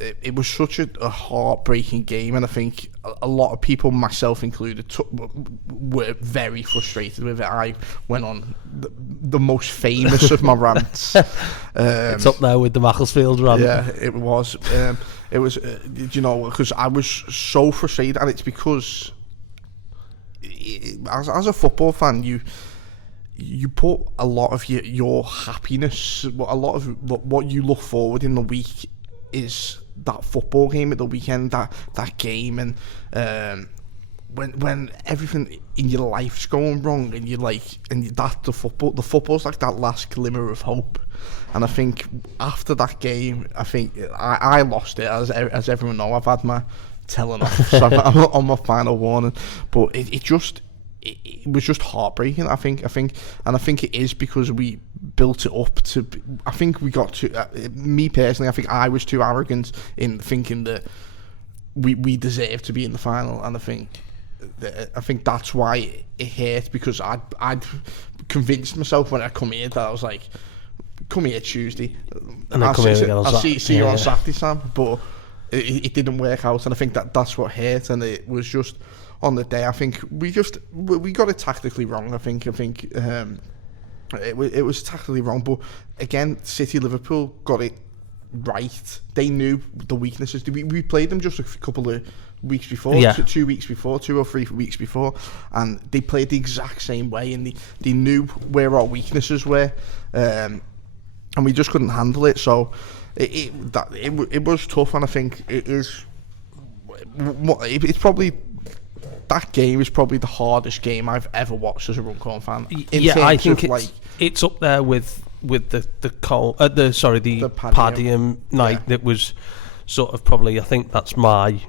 it was such a heartbreaking game, and I think a lot of people, myself included, were very frustrated with it. I went on the most famous of my rants. It's up there with the Macclesfield rant. Yeah, it was. It was, you know, because I was so frustrated, and it's because as a football fan, you put a lot of your happiness, a lot of what you look forward in the week is that football game at the weekend, that game, and when everything in your life's going wrong, and the football's like that last glimmer of hope. And I think after that game, I think I lost it, as everyone know. I've had my telling off, so I'm on my final warning. But it was just heartbreaking. I think it is because we built it up to. I think we got to. Me personally, I think I was too arrogant in thinking that we deserve to be in the final, and I think that's why it hurt, because I'd convinced myself when I come here that I was like, come here Tuesday, and I'll see you on Saturday, Sam. But it didn't work out, and I think that's what hurt. And it was just on the day, I think we got it tactically wrong. I think it was tactically wrong, but again, Liverpool got it right. They knew the weaknesses. We played them just a couple of weeks before, 2 weeks before, 2 or 3 weeks before, and they played the exact same way, and they knew where our weaknesses were, and we just couldn't handle it. So it was tough, and I think it's probably, that game is probably the hardest game I've ever watched as a Runcorn fan. I think it's up there with the Padium night. That was sort of probably, I think that's my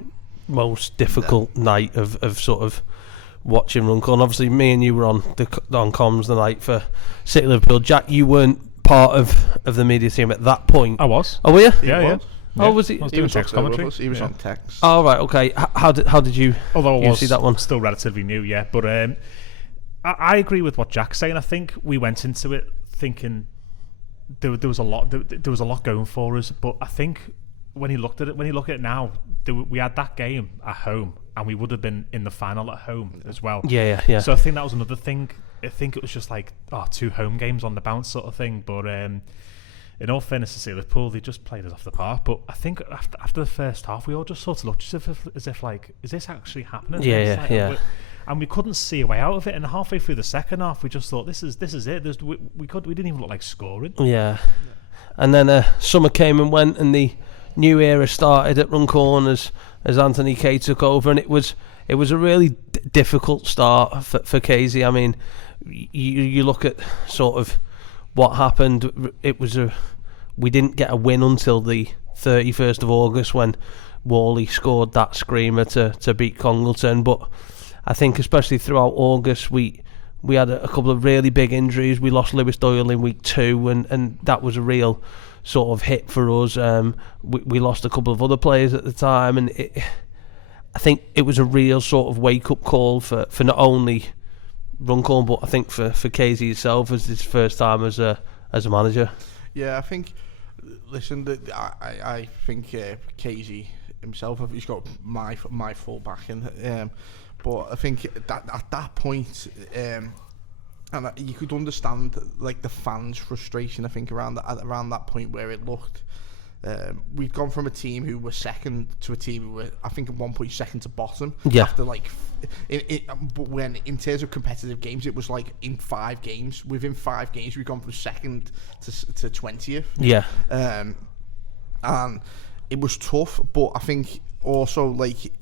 most difficult night of sort of watching Runcorn. Obviously, me and you were on comms the night for City Liverpool. Jack, you weren't part of the media team at that point. I was. Oh, were you? Yeah. Oh, was he? I was doing text commentary. He was on text. Oh, right, okay. How did you? Although I was see that one? Still relatively new, yeah. But I agree with what Jack's saying. I think we went into it thinking there was a lot going for us. But I think when you look at it now, we had that game at home, and we would have been in the final at home as well. Yeah. So I think that was another thing. I think it was just like 2 home games on the bounce sort of thing. But in all fairness to Liverpool, they just played us off the park. But I think after the first half, we all just sort of looked as if like, is this actually happening? Yeah. And we couldn't see a way out of it. And halfway through the second half, we just thought, this is it. We didn't even look like scoring. Yeah. And then summer came and went, and the new era started at Runcorn as Anthony Kay took over, and it was a really difficult start for Casey. I mean, you look at sort of what happened. We didn't get a win until the 31st of August when Wally scored that screamer to beat Congleton. But I think especially throughout August we had a couple of really big injuries. We lost Lewis Doyle in week 2, and that was a real sort of hit for us. We lost a couple of other players at the time, and I think it was a real sort of wake-up call for not only Runcorn, but I think for Casey himself as his first time as a manager. Yeah, I think. Listen, I think Casey himself, he's got my full backing. But I think that at that point, and you could understand like the fans' frustration. I think around that point where it looked. We've gone from a team who were second to a team who were, I think, at one point second to bottom. Yeah. After but when in terms of competitive games, it was like within 5 games, we've gone from second to 20th. Yeah. And it was tough, but I think also like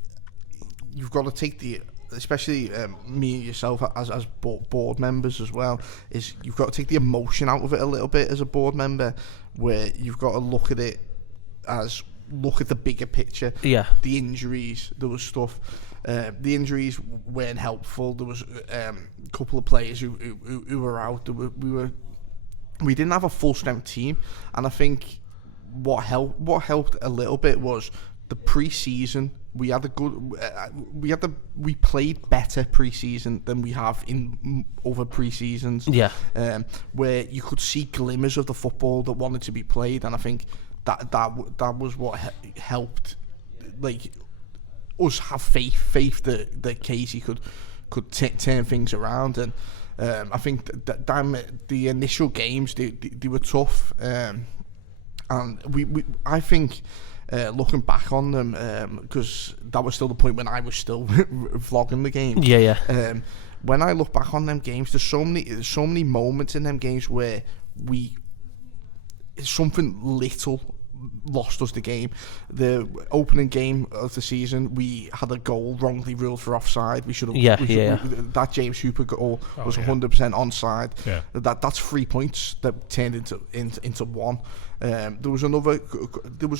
you've got to take especially me and yourself as board members as well, is you've got to take the emotion out of it a little bit as a board member, where you've got to look at it as look at the bigger picture. Yeah. The injuries, there was stuff. The injuries weren't helpful. There was a couple of players who were out. We didn't have a full strength team, and I think what helped a little bit was the pre-season. We played better pre-season than we have in other pre-seasons. Yeah. Where you could see glimmers of the football that wanted to be played, and I think that was what helped, like, us have faith that Casey could turn things around. And I think the initial games they were tough, and I think. Looking back on them, because that was still the point when I was still vlogging the game. Yeah. When I look back on them games, there's so many moments in them games where something little lost us the game. The opening game of the season, we had a goal wrongly ruled for offside. We should have. That James Hooper goal was 100% onside. Yeah. That's 3 points that turned into one. There was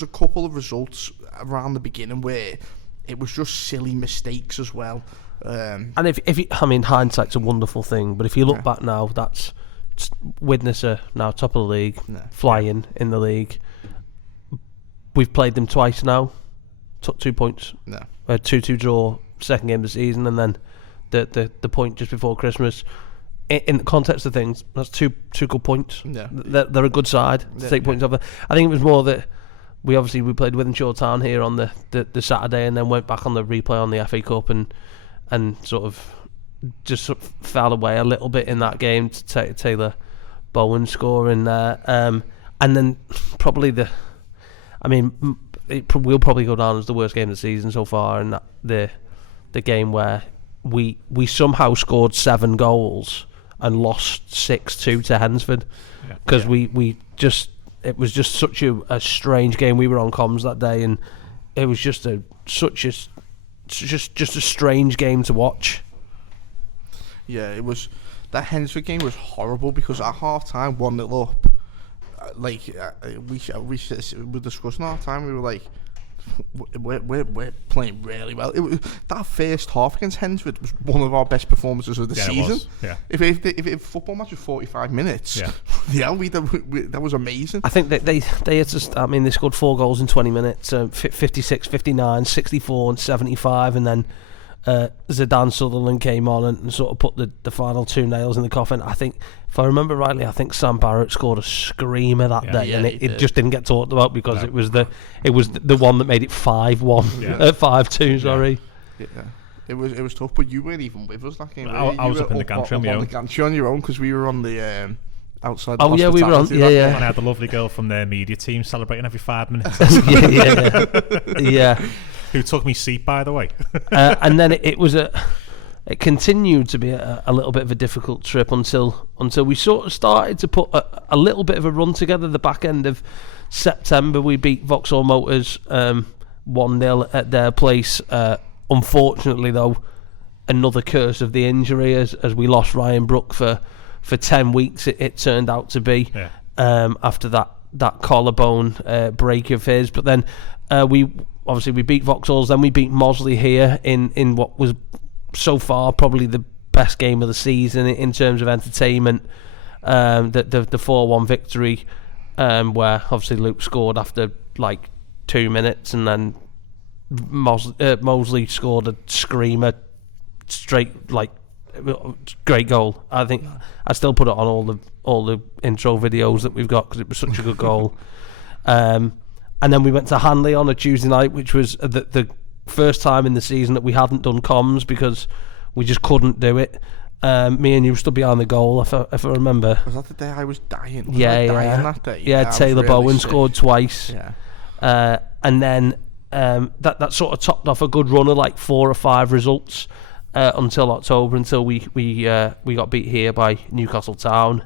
a couple of results around the beginning where it was just silly mistakes as well. And hindsight's a wonderful thing, but if you look back now, that's Widnes are now top of the league, flying in the league. We've played them twice now, took 2 points. No. 2-2 draw, second game of the season, and then the point just before Christmas. In the context of things, that's two good points. Yeah. They're a good side to take points off. I think it was more that we played Wythenshawe Town here on the Saturday, and then went back on the replay on the FA Cup and sort of just sort of fell away a little bit in that game to Taylor Bowen scoring there. And then probably it will probably go down as the worst game of the season so far, and the game where we somehow scored 7 goals and lost 6-2 to Hensford, because it was just such a strange game. We were on comms that day, and it was just a strange game to watch. Yeah, it was. That Hensford game was horrible because at half time, 1-0 up, we discussed at half time. We were like, we're playing really well. That first half against Hensford was one of our best performances of the season. It was. If a football match was 45 minutes, that was amazing. I think that they scored 4 goals in 20 minutes, 56, 59, 64 and 75, and then Zidane Sutherland came on and sort of put the final 2 nails in the coffin. I think, if I remember rightly, Sam Barrett scored a screamer that day, and it just didn't get talked about because it was the one that made it 5-1, 5-2. Sorry. Yeah. It was tough, but you weren't even with us that game. I was up in the gantry on my own. On your own, because we were on the outside. Oh yeah, we were on. Yeah. And I had the lovely girl from the media team celebrating every 5 minutes. yeah. Who took me seat, by the way. And then it continued to be a little bit of a difficult trip until we sort of started to put a little bit of a run together. The back end of September, we beat Vauxhall Motors 1-0 at their place. Unfortunately, though, another curse of the injury as we lost Ryan Brook for 10 weeks. It turned out to be after that collarbone break of his. But then we beat Vauxhalls, then we beat Mosley here in what was so far probably the best game of the season in terms of entertainment. The 4-1 victory, where obviously Luke scored after like 2 minutes, and then Mosley scored a screamer straight, like, great goal. I think I still put it on all the intro videos that we've got because it was such a good goal. And then we went to Hanley on a Tuesday night, which was the first time in the season that we hadn't done comms because we just couldn't do it. Me and you stood behind the goal, if I remember. Was that the day I was dying? Dying that day? Yeah, Taylor Bowen scored twice. Yeah. And then that sort of topped off a good run of like 4 or 5 results until October, until we got beat here by Newcastle Town.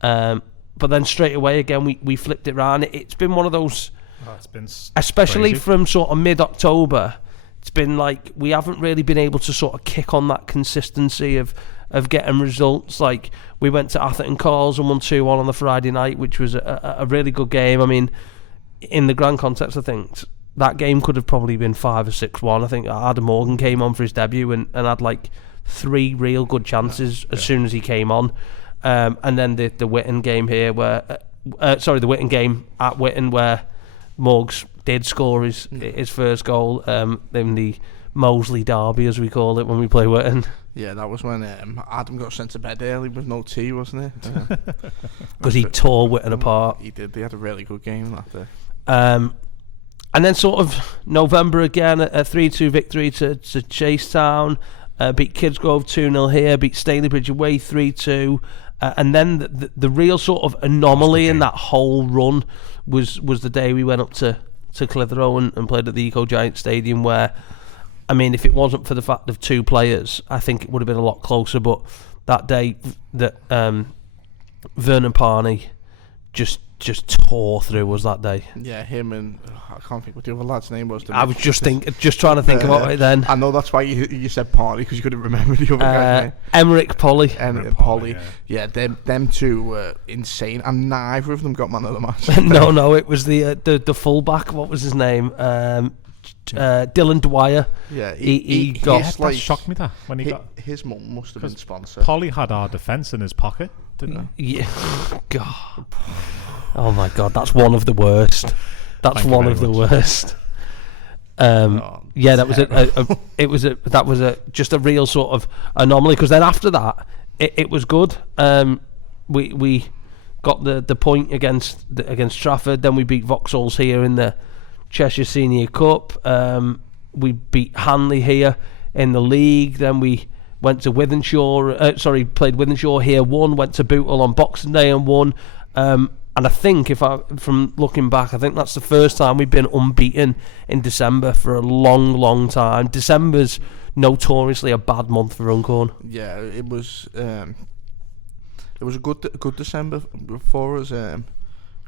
But then straight away again we flipped it round. It's been one of those. It's been especially crazy. From sort of mid-October, it's been like we haven't really been able to sort of kick on that consistency of getting results. Like we went to Atherton Calls and won 2-1 on the Friday night, which was a really good game. I mean, in the grand context of things, that game could have probably been 5 or 6-1. I think Adam Morgan came on for his debut and had like 3 real good chances as soon as he came on. And then the Witten game here, where the Witten game at Witten, where Morgs did score his first goal in the Mosley derby, as we call it when we play Witten. Yeah, that was when Adam got sent to bed early with no tea, wasn't it? Because he tore Witten apart. He did. They had a really good game that day. And then sort of November again, a 3-2 victory to Chasetown. Beat Kidsgrove 2-0 here. Beat Stalybridge away 3-2. And then the real sort of anomaly in that whole run was the day we went up to Clitheroe and played at the Eco Giant Stadium, where, I mean, if it wasn't for the fact of 2 players, I think it would have been a lot closer. But that day that Vernon Parney just just tore through us that day. Yeah, him and I can't think what the other lad's name was. I was just trying to think about it then. I know that's why you said Party, because you couldn't remember the other guy's name. Emmerich Polly. Polly. Yeah, them two were insane, and neither of them got man of the match. no, it was the fullback. What was his name? Dylan Dwyer. Yeah, he got. Yeah, that shocked me. That when he got his mum must have been sponsored. Polly had our defence in his pocket, didn't he? Yeah. God. Oh my God, that's one of the worst. That's one of the worst. Yeah, that was just a real sort of anomaly, because then after that it was good. We got the point against Trafford, then we beat Vauxhalls here in the Cheshire Senior Cup. We beat Hanley here in the league, then we went to Wythenshawe, played Wythenshawe here, won, went to Bootle on Boxing Day and won. And I think, from looking back, I think that's the first time we've been unbeaten in December for a long, long time. December's notoriously a bad month for Runcorn. Yeah, it was a good December for us. Of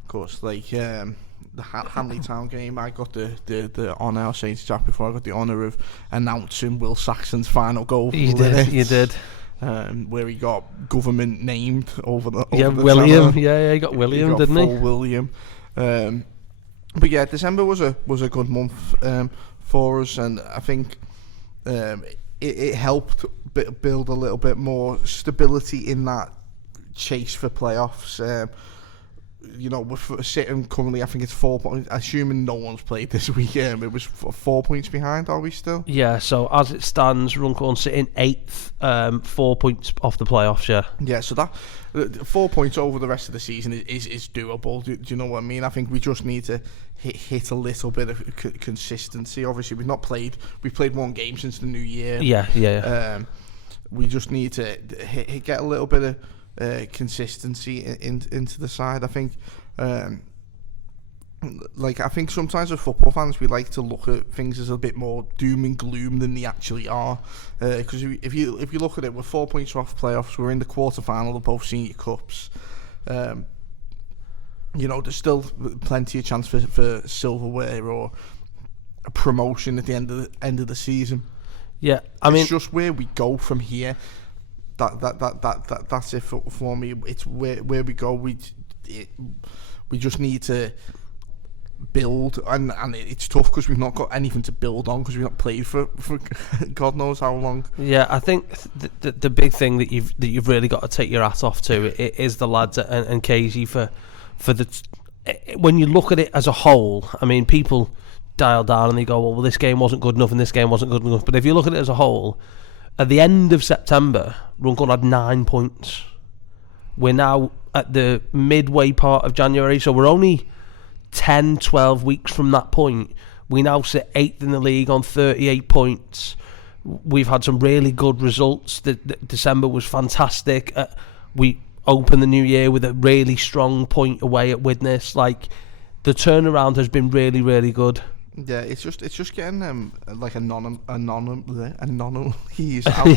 course, like the Hanley Town game, I got the honour. I was saying to Jack before, I got the honour of announcing Will Saxon's final goal. You did. Where he got government named over the William. Summer. Yeah, he got William, didn't he? William. But yeah, December was a good month for us, and I think it helped build a little bit more stability in that chase for playoffs. We're sitting currently, I think it's 4 points, assuming no one's played this weekend. It was 4 points behind, are we still? Yeah, so as it stands, Runcorn sitting 8th, 4 points off the playoffs, yeah. Yeah, so that 4 points over the rest of the season is doable. Do you know what I mean? I think we just need to hit a little bit of consistency. Obviously, we've played one game since the new year. Yeah. We just need to get a little bit of consistency into the side. I think I think sometimes as football fans we like to look at things as a bit more doom and gloom than they actually are, because if you look at it, we're 4 points off playoffs, we're in the quarter-final of both senior cups. There's still plenty of chance for silverware or a promotion at the end of the season. Yeah, it's just where we go from here. That's it for me. It's where we go. We just need to build, and it's tough because we've not got anything to build on, because we've not played for God knows how long. Yeah, I think the big thing that you've really got to take your hat off to it is the lads and Casey for the. When you look at it as a whole, I mean, people dial down and they go, well, this game wasn't good enough and this game wasn't good enough. But if you look at it as a whole, at the end of September, Runcorn had 9 points. We're now at the midway part of January, so we're only 10, 12 weeks from that point. We now sit 8th in the league on 38 points. We've had some really good results. December was fantastic. We opened the new year with a really strong point away at Widnes. Like, the turnaround has been really, really good. Yeah, it's just getting like anomalies out.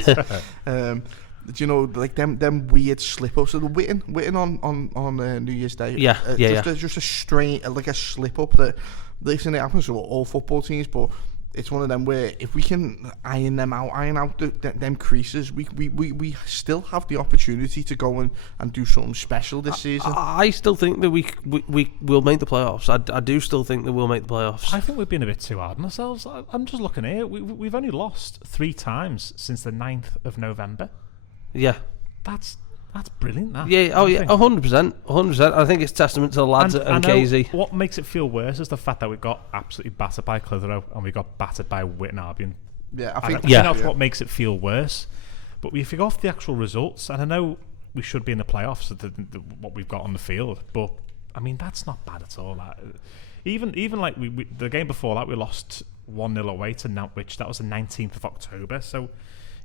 Like them weird slip ups. So the Witten on New Year's Day. Just a strain, like a slip up that. Listen, it happens to all football teams, but it's one of them where if we can iron out them creases, we still have the opportunity to go and do something special this season. I still think that we will make the playoffs. I do still think that we'll make the playoffs. I think we've been a bit too hard on ourselves. I'm just looking here. We've only lost 3 times since the 9th of November. Yeah. That's brilliant, that. Yeah, 100%. I think it's testament to the lads and Casey. What makes it feel worse is the fact that we got absolutely battered by Clitheroe and we got battered by Witten Albion. Yeah, I think that's what makes it feel worse. But if you go off the actual results, and I know we should be in the playoffs at what we've got on the field, but I mean, that's not bad at all. Even like the game before that, we lost 1-0 away to Nantwich. That was the 19th of October. So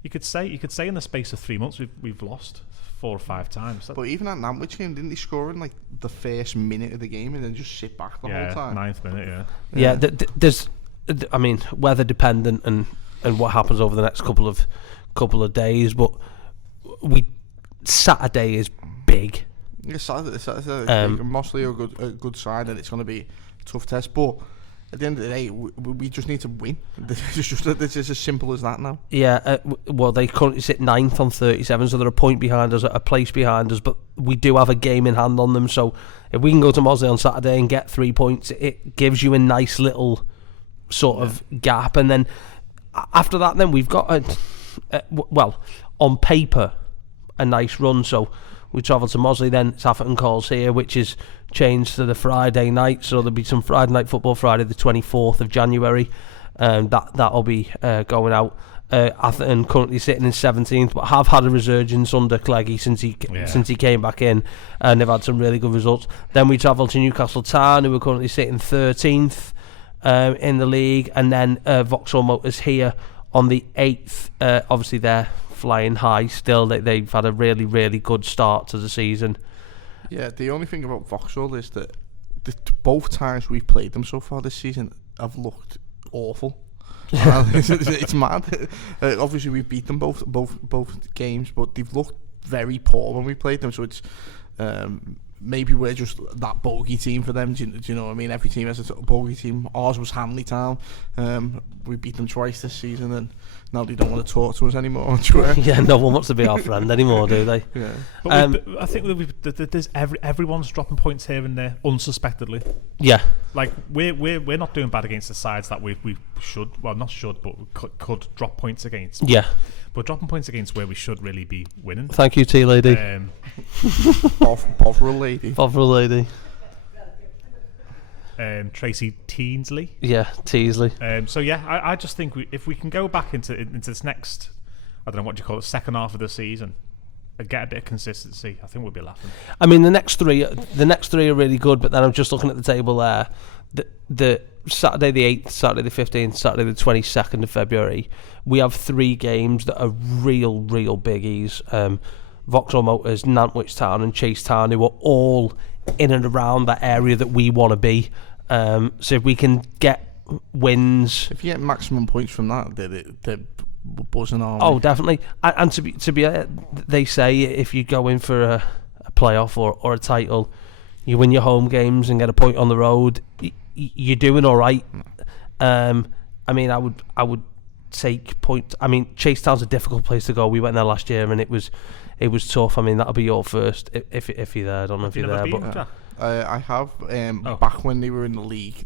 you could say in the space of 3 months we've lost 4 or 5 times. But even at Nantwich game, didn't they score in like the first minute of the game and then just sit back the whole time? 9th minute, yeah. There's, I mean, weather dependent and what happens over the next couple of days, but Saturday is big. Mostly a good side, and it's going to be a tough test. But at the end of the day, we just need to win. It's just as simple as that now. Yeah, well, they currently sit 9th on 37, so they're a point behind us, a place behind us, but we do have a game in hand on them. So if we can go to Mosley on Saturday and get 3 points, it gives you a nice little sort of gap. And then after that, then we've got well, on paper, a nice run. So we travel to Mosley, then it's Atherton Calls here, which is changed to the Friday night. So there'll be some Friday night football, Friday the 24th of January. That'll be going out. Atherton currently sitting in 17th, but have had a resurgence under Cleggy since he came back in, and they've had some really good results. Then we travel to Newcastle Town, who are currently sitting 13th in the league, and then Vauxhall Motors here on the 8th. Obviously they're flying high still. They've had a really, really good start to the season. Yeah, the only thing about Vauxhall is that both times we've played them so far this season have looked awful. It's mad. Obviously we've beat them both games, but they've looked very poor when we played them. So it's maybe we're just that bogey team for them. Do you know what I mean? Every team has a bogey team. Ours was Hanley Town. We beat them twice this season, and now they don't want to talk to us anymore. Yeah, no one wants to be our friend anymore, do they? Yeah. But I think there's everyone's dropping points here and there unsuspectedly. Yeah. Like we're not doing bad against the sides that we should, well, not should, but could drop points against. Yeah. But dropping points against where we should really be winning. Thank you, T lady. Bovril lady. Bovril lady. Tracy Teasley. Yeah, Teasley. So yeah, I just think if we can go back into this next, I don't know what you call it, second half of the season, and get a bit of consistency, I think we'll be laughing. I mean, the next three are really good, but then I'm just looking at the table there. The Saturday the 8th, Saturday the 15th, Saturday the 22nd of February, we have 3 games that are real biggies. Vauxhall Motors, Nantwich Town and Chase Town, who are all in and around that area that we want to be. So if we can get wins, if you get maximum points from that, they're buzzing on. Oh, definitely. And to be they say if you go in for a playoff or a title, you win your home games and get a point on the road, you're doing all right. I mean, I would take point. I mean, Chase Town's a difficult place to go. We went there last year and it was tough. I mean, that'll be your first if you're there. I don't know if you're there, but I have back when they were in the league,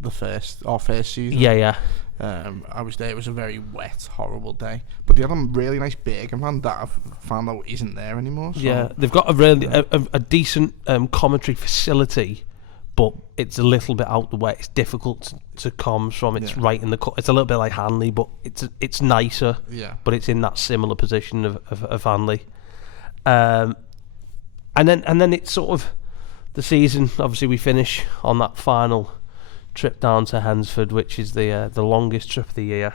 our first season. Yeah. I was there. It was a very wet, horrible day. But they had a really nice Birmingham fan that I've found out isn't there anymore. So. Yeah, they've got a decent commentary facility, but it's a little bit out the way. It's difficult to comms from. It's right in the. It's a little bit like Hanley, but it's nicer. Yeah. But it's in that similar position of Hanley. And then it's sort of the season. Obviously, we finish on that final trip down to Hansford, which is the longest trip of the year.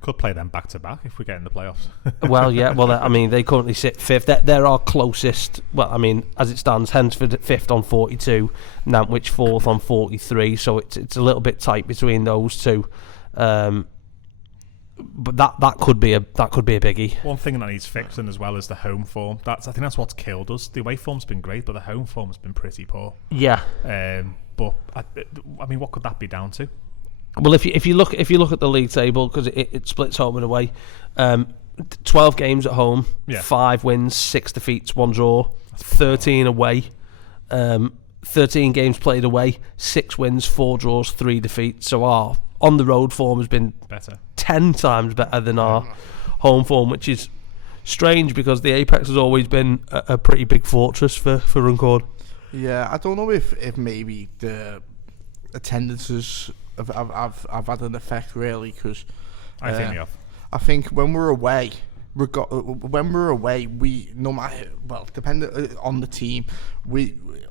Could play them back to back if we get in the playoffs. Well, yeah. Well, I mean, they currently sit 5th. They're our closest. Well, I mean, as it stands, Hansford 5th on 42, Nantwich 4th on 43. So it's a little bit tight between those two. But that could be a biggie. One thing that needs fixing as well is the home form. I think that's what's killed us. The away form's been great, but the home form's been pretty poor. Yeah. But I mean, what could that be down to? Well, if you look at the league table, because it splits home and away, 12 games at home, 5 wins, 6 defeats, 1 draw, 13 away, 13 games played away, 6 wins, 4 draws, 3 defeats. So our on the road form has been better, 10 times better than our home form, which is strange because the Apex has always been a pretty big fortress for Runcorn. Yeah, I don't know if maybe the attendances have had an effect really, because I think they have. I think when we're away, we no matter, well, depending on the team,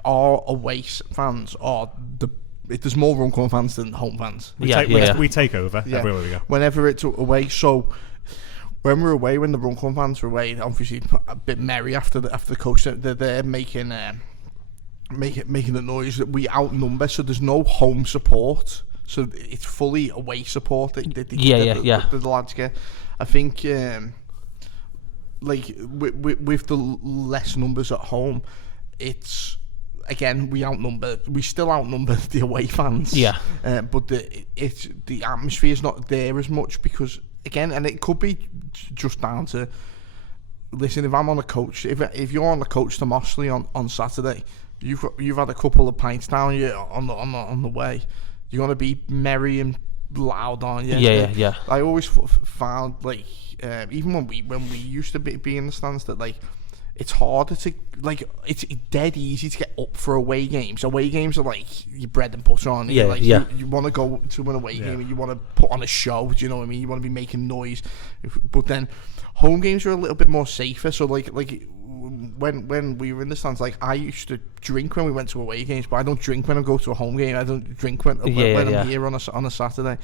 our away fans are there's more Runcorn fans than home fans. We take over everywhere we go. Whenever it's away, so when we're away, when the Runcorn fans are away, obviously a bit merry after the coach, they're making the noise that we outnumber. So there's no home support. So it's fully away support that the lads get. I think like with the less numbers at home, it's again we still outnumber the away fans. Yeah. But the atmosphere is not there as much because again, and it could be just down to. Listen, if I'm on a coach, if you're on the coach to Mossley on Saturday, you've had a couple of pints down you on the way. You're gonna be merry and loud, aren't you? Yeah. I always found like even when we used to be in the stands that like it's harder to like it's dead easy to get up for away games. Away games are like your bread and butter, aren't you? You want to go to an away game and you want to put on a show. Do you know what I mean? You want to be making noise, but then home games are a little bit more safer. So like when we were in the stands, like I used to drink when we went to away games, but I don't drink when I go to a home game. I don't drink when I'm here on a Saturday.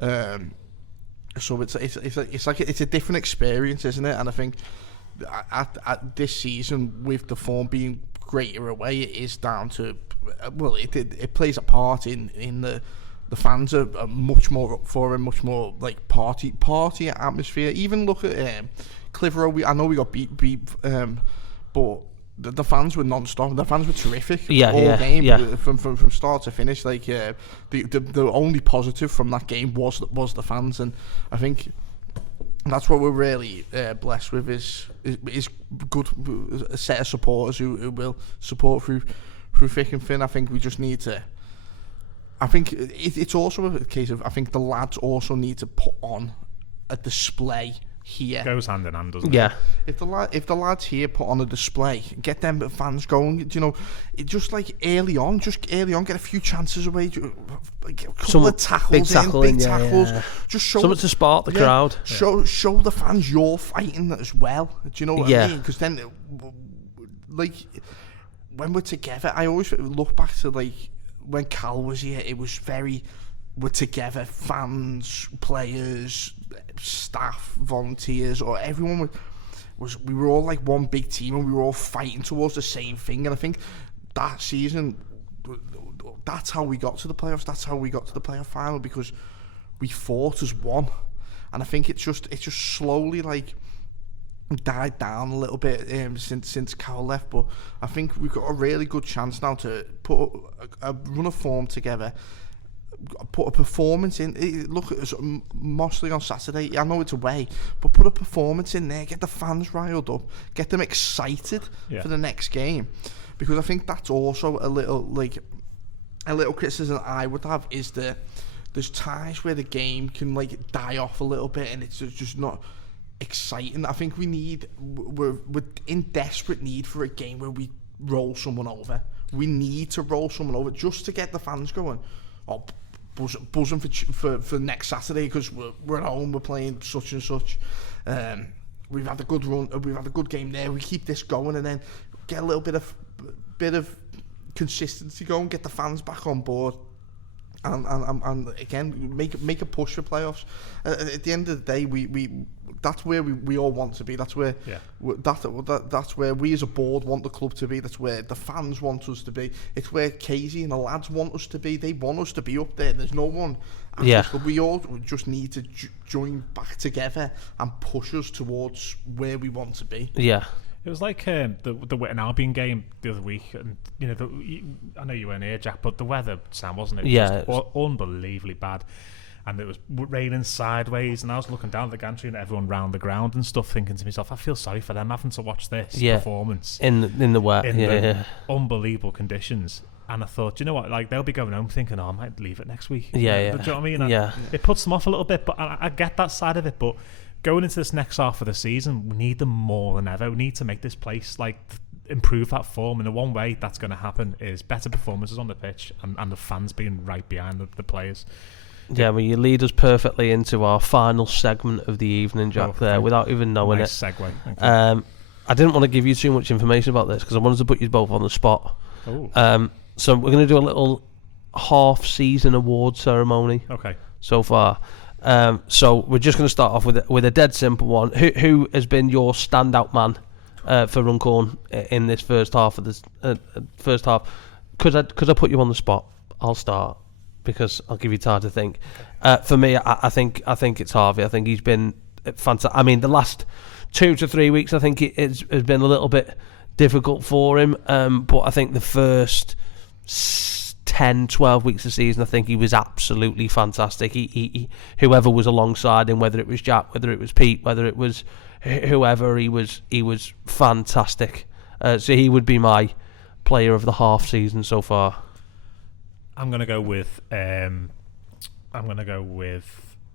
So it's a different experience, isn't it? And I think at this season, with the form being greater away, it is down to it plays a part in the fans are much more up for it, much more like party atmosphere. Even look at Clitheroe. I know we got beat, but the fans were non-stop. The fans were terrific all game from start to finish. Like the only positive from that game was the fans, and I think that's what we're really blessed with is good a set of supporters who will support through thick and thin. I think we just need to. I think it's also a case of I think the lads also need to put on a display here. Goes hand in hand, doesn't it? Yeah. If the lads here put on a display, get them fans going, you know, it just like early on, get a few chances away, a couple of tackles, big tackles. Yeah. Just show something to spark the crowd. Show the fans you're fighting as well. Do you know what I mean? Because then, like, when we're together, I always look back to like when Cal was here. It was we're together, fans, players, staff, volunteers, or everyone we were all like one big team and we were all fighting towards the same thing. And I think that season, that's how we got to the playoffs. That's how we got to the playoff final, because we fought as one. And I think it's just slowly like died down a little bit since Cal left. But I think we've got a really good chance now to put a run of form together, put a performance in. Look at us, Mossley on Saturday. I know it's away, but put a performance in there. Get the fans riled up. Get them excited for the next game. Because I think that's also a little criticism I would have is that there's times where the game can like die off a little bit and it's just not exciting. I think we're in desperate need for a game where we roll someone over. We need to roll someone over just to get the fans going. Or buzzing for next Saturday because we're at home, we're playing such and such. We've had a good run, we've had a good game there. We keep this going and then get a little bit of consistency going, get the fans back on board, and again make a push for playoffs. At the end of the day, we that's where we all want to be. That's where that's where we as a board want the club to be. That's where the fans want us to be. It's where Casey and the lads want us to be. They want us to be up there. There's no one. But we all just need to join back together and push us towards where we want to be. Yeah. It was like the Witten Albion game the other week, and you know, I know you weren't here, Jack, but the weather, Sam, wasn't it? Yeah, it was unbelievably bad, and it was raining sideways, and I was looking down at the gantry and everyone round the ground and stuff, thinking to myself, I feel sorry for them having to watch this performance in the wet, the unbelievable conditions. And I thought, you know what, like they'll be going home thinking, I might leave it next week. Do you know what I mean? It puts them off a little bit, but I get that side of it, but going into this next half of the season, we need them more than ever. We need to make this place like improve that form, and the one way that's going to happen is better performances on the pitch and the fans being right behind the players. Yeah, well, you lead us perfectly into our final segment of the evening, Jack. Without even knowing nice it. Segue. Thank you. I didn't want to give you too much information about this because I wanted to put you both on the spot. So we're going to do a little half-season award ceremony. Okay. So far. So we're just going to start off with a dead simple one. Who has been your standout man for Runcorn in this first half of this first half? Could I put you on the spot? I'll start because I'll give you time to think. For me, I think it's Harvey. I think he's been fantastic. I mean, the last 2 to 3 weeks, I think it has been a little bit difficult for him. But I think the first 10, 12 weeks of the season, I think he was absolutely fantastic. He whoever was alongside him, whether it was Jack, whether it was Pete, whether it was whoever, he was fantastic. So he would be my player of the half season so far. I'm gonna go with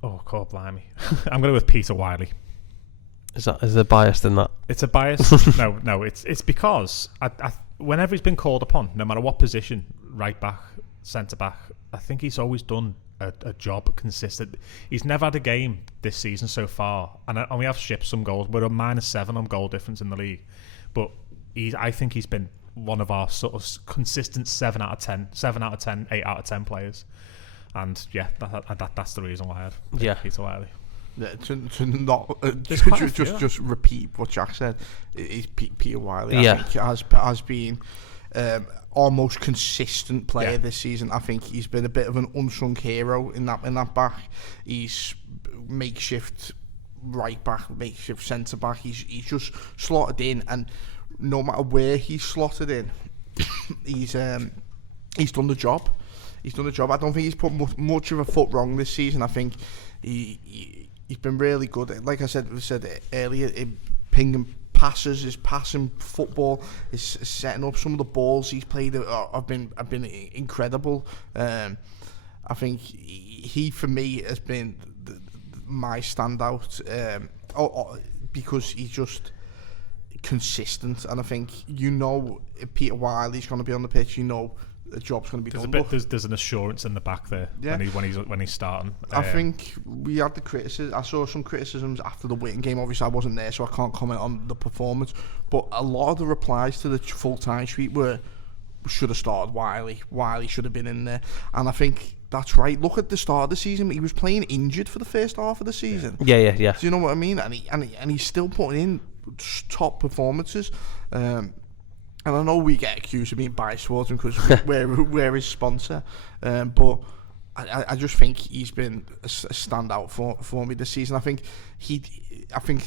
oh God blimey. I'm gonna go with Peter Wiley. Is there bias in that? It's a bias. No. It's because I whenever he's been called upon, no matter what position, right back, centre back, I think he's always done a job consistent. He's never had a game this season so far, and we have shipped some goals. We're a -7 on goal difference in the league, but I think he's been one of our sort of consistent 7 out of 10, 8 out of 10 players, and yeah, that's the reason why I'd pick Peter Wiley. Yeah, to not just repeat what Jack said, is Peter Wiley. I think has been our most consistent player this season. I think he's been a bit of an unsung hero in that back. He's makeshift right back, makeshift centre back. He's just slotted in, and no matter where he's slotted in, he's done the job. He's done the job. I don't think he's put much of a foot wrong this season. I think he's been really good. Like I said earlier, pinging passes, his passing football, his setting up, some of the balls he's played have been incredible. I think he for me has been my standout because he's just consistent, and I think if Peter Wiley's going to be on the pitch, the job's going to be done. There's an assurance in the back there when he's starting. I think we had the criticism. I saw some criticisms after the Wigan game. Obviously, I wasn't there, so I can't comment on the performance. But a lot of the replies to the full-time sheet were, should have started Wiley. Wiley should have been in there, and I think that's right. Look at the start of the season; he was playing injured for the first half of the season. Yeah. Do you know what I mean? And he's still putting in top performances. And I know we get accused of being biased towards him because we're his sponsor, but I just think he's been a standout for me this season. I think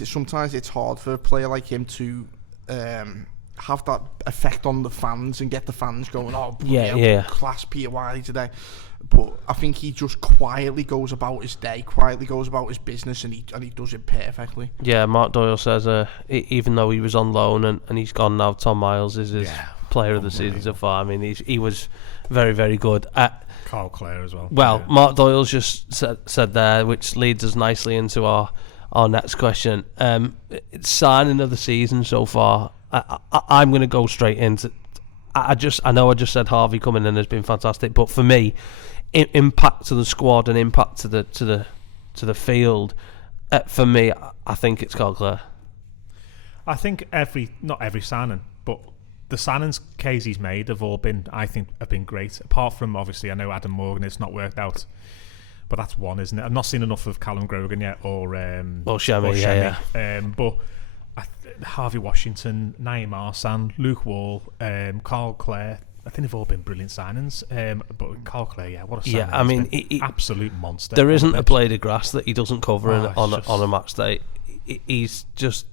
sometimes it's hard for a player like him to have that effect on the fans and get the fans going, class Peter Wiley today. But I think he just quietly goes about his day, quietly goes about his business, and he does it perfectly. Yeah, Mark Doyle says even though he was on loan and he's gone now, Tom Miles is his player of the season so far. I mean, he was very, very good. Carl Clare as well. Well, Mark Doyle's just said there, which leads us nicely into our next question. It's signing of the season so far. I'm going to go straight into. I know I just said Harvey coming in has been fantastic, but for me, impact to the squad and impact to the field, for me, I think it's Carl Clare. I think not every signing, but the signings Casey's made have been great. Apart from, obviously, I know Adam Morgan, it's not worked out, but that's one, isn't it? I've not seen enough of Callum Grogan yet, or Shemi. But Harvey Washington, Naim Arsan, Luke Wall, Carl Clare, I think they've all been brilliant signings. But Carl Clare, what a signing! Yeah, I mean, absolute monster. There isn't a blade of grass that he doesn't cover on a match day. He's just.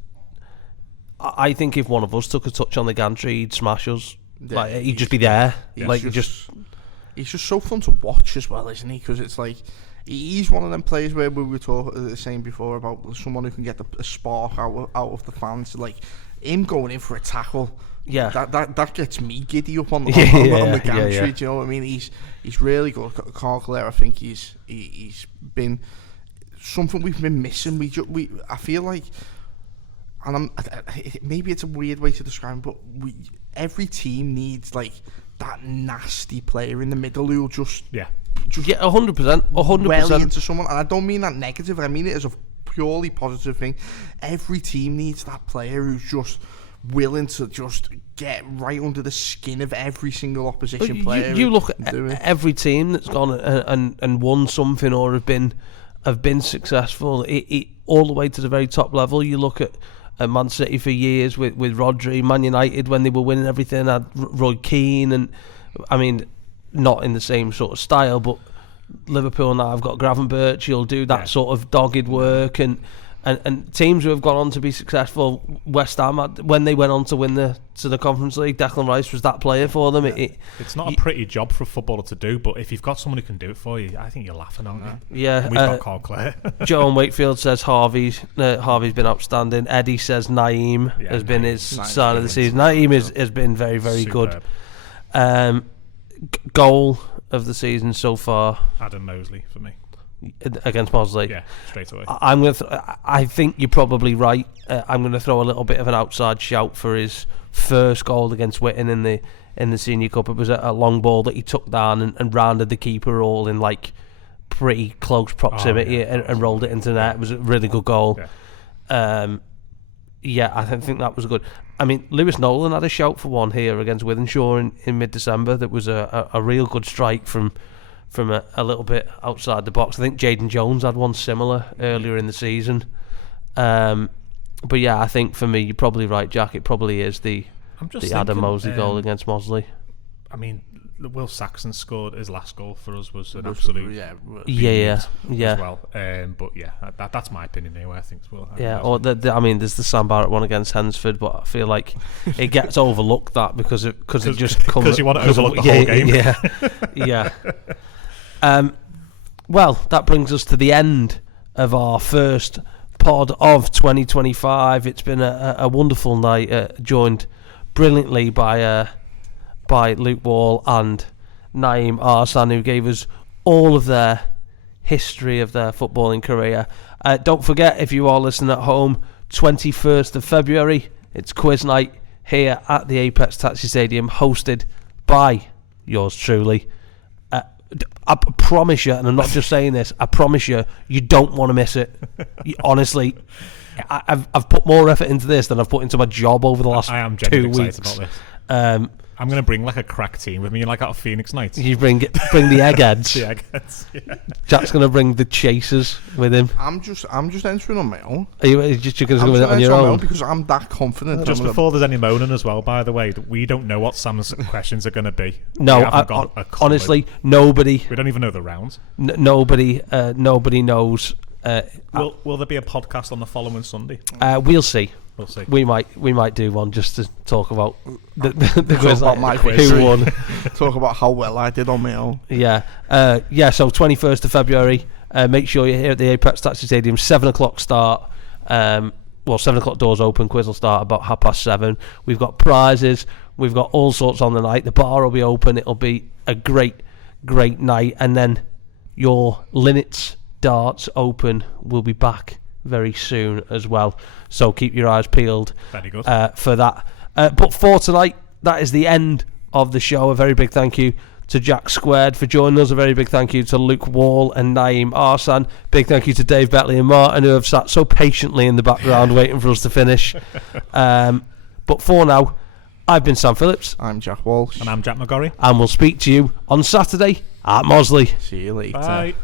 I think if one of us took a touch on the gantry, he'd smash us. Yeah, he'd just be there. He's just so fun to watch as well, isn't he? Because it's like he's one of them players where we were saying before about someone who can get a spark out of the fans. Like him going in for a tackle. Yeah, that gets me giddy up on the gantry. Yeah. Do you know what I mean? He's really good. Carl Clare, I think he's been something we've been missing. I feel like, and maybe it's a weird way to describe him, but every team needs like that nasty player in the middle who'll just 100% into someone. And I don't mean that negative. I mean it as a purely positive thing. Every team needs that player who's just willing to just get right under the skin of every single opposition player. You look at every team that's gone and won something or have been successful all the way to the very top level. You look at Man City for years with Rodri, Man United when they were winning everything had Roy Keane, and I mean not in the same sort of style, but Liverpool now have got Gravenberch. He'll do that sort of dogged work, and And teams who have gone on to be successful, West Ham, when they went on to win the Conference League, Declan Rice was that player for them. It's not a pretty job for a footballer to do, but if you've got someone who can do it for you, I think you're laughing, aren't you? Yeah. We've got Carl Clare. Joan Wakefield says Harvey's been outstanding. Eddie says Naim has been his sign of the season. Naim has been very, very Superb. good. Goal of the season so far, Adam Mosley for me. Against Mosley. Yeah, straight away. I think you're probably right. I'm going to throw a little bit of an outside shout for his first goal against Witten in the Senior Cup. It was a long ball that he took down and rounded the keeper all in like pretty close proximity and rolled it into net. It was a really good goal. Yeah, I think that was good. I mean, Lewis Nolan had a shout for one here against Wythenshawe in mid-December. That was a real good strike from a little bit outside the box. I think Jayden Jones had one similar earlier in the season. But yeah, I think for me, you're probably right, Jack. It probably is the Adam Mosley goal against Mosley. I mean, Will Saxon scored his last goal for us was an absolute yeah as well. But yeah, that's my opinion anyway. I think as well. Yeah, or I mean, there's the Sam Barrett one against Hensford, but I feel like it gets overlooked that because it just comes because you want to overlook the whole game. Yeah. Well, that brings us to the end of our first pod of 2025. It's been a wonderful night, joined brilliantly by Luke Wall and Naim Arsan, who gave us all of their history of their footballing career. Don't forget, if you are listening at home, 21st of February, it's quiz night here at the Apex Taxi Stadium, hosted by yours truly. I promise you, and I'm not just saying this, I promise you, you don't want to miss it. Honestly, I've put more effort into this than I've put into my job over the last 2 weeks. About this. I'm going to bring like a crack team with me, like out of Phoenix Nights. You bring the eggheads. The eggheads. Yeah. Jack's going to bring the chasers with him. I'm just entering on my own. Are you just going to go on your own? Because I'm that confident. Just before there's any moaning as well, by the way, we don't know what Sam's questions are going to be. No, honestly, nobody. We don't even know the rounds. Nobody knows. Will there be a podcast on the following Sunday? We'll see. We'll see. We might do one just to talk about the quiz, about my quiz. Who won. Talk about how well I did on my own. Yeah. So 21st of February. Make sure you're here at the Apex Taxi Stadium. 7:00 start. 7:00 doors open. Quiz will start about 7:30. We've got prizes. We've got all sorts on the night. The bar will be open. It'll be a great night. And then your Linnets Darts Open will be back very soon as well, so keep your eyes peeled for that. But for tonight, that is the end of the show. A very big thank you to Jack Squared for joining us. A very big thank you to Luke Wall and Naim Arsan. Big thank you to Dave Betley and Martin, who have sat so patiently in the background waiting for us to finish. But for now, I've been Sam Phillips. I'm Jack Walsh. And I'm Jack McGorry. And we'll speak to you on Saturday at Mosley. See you later. Bye.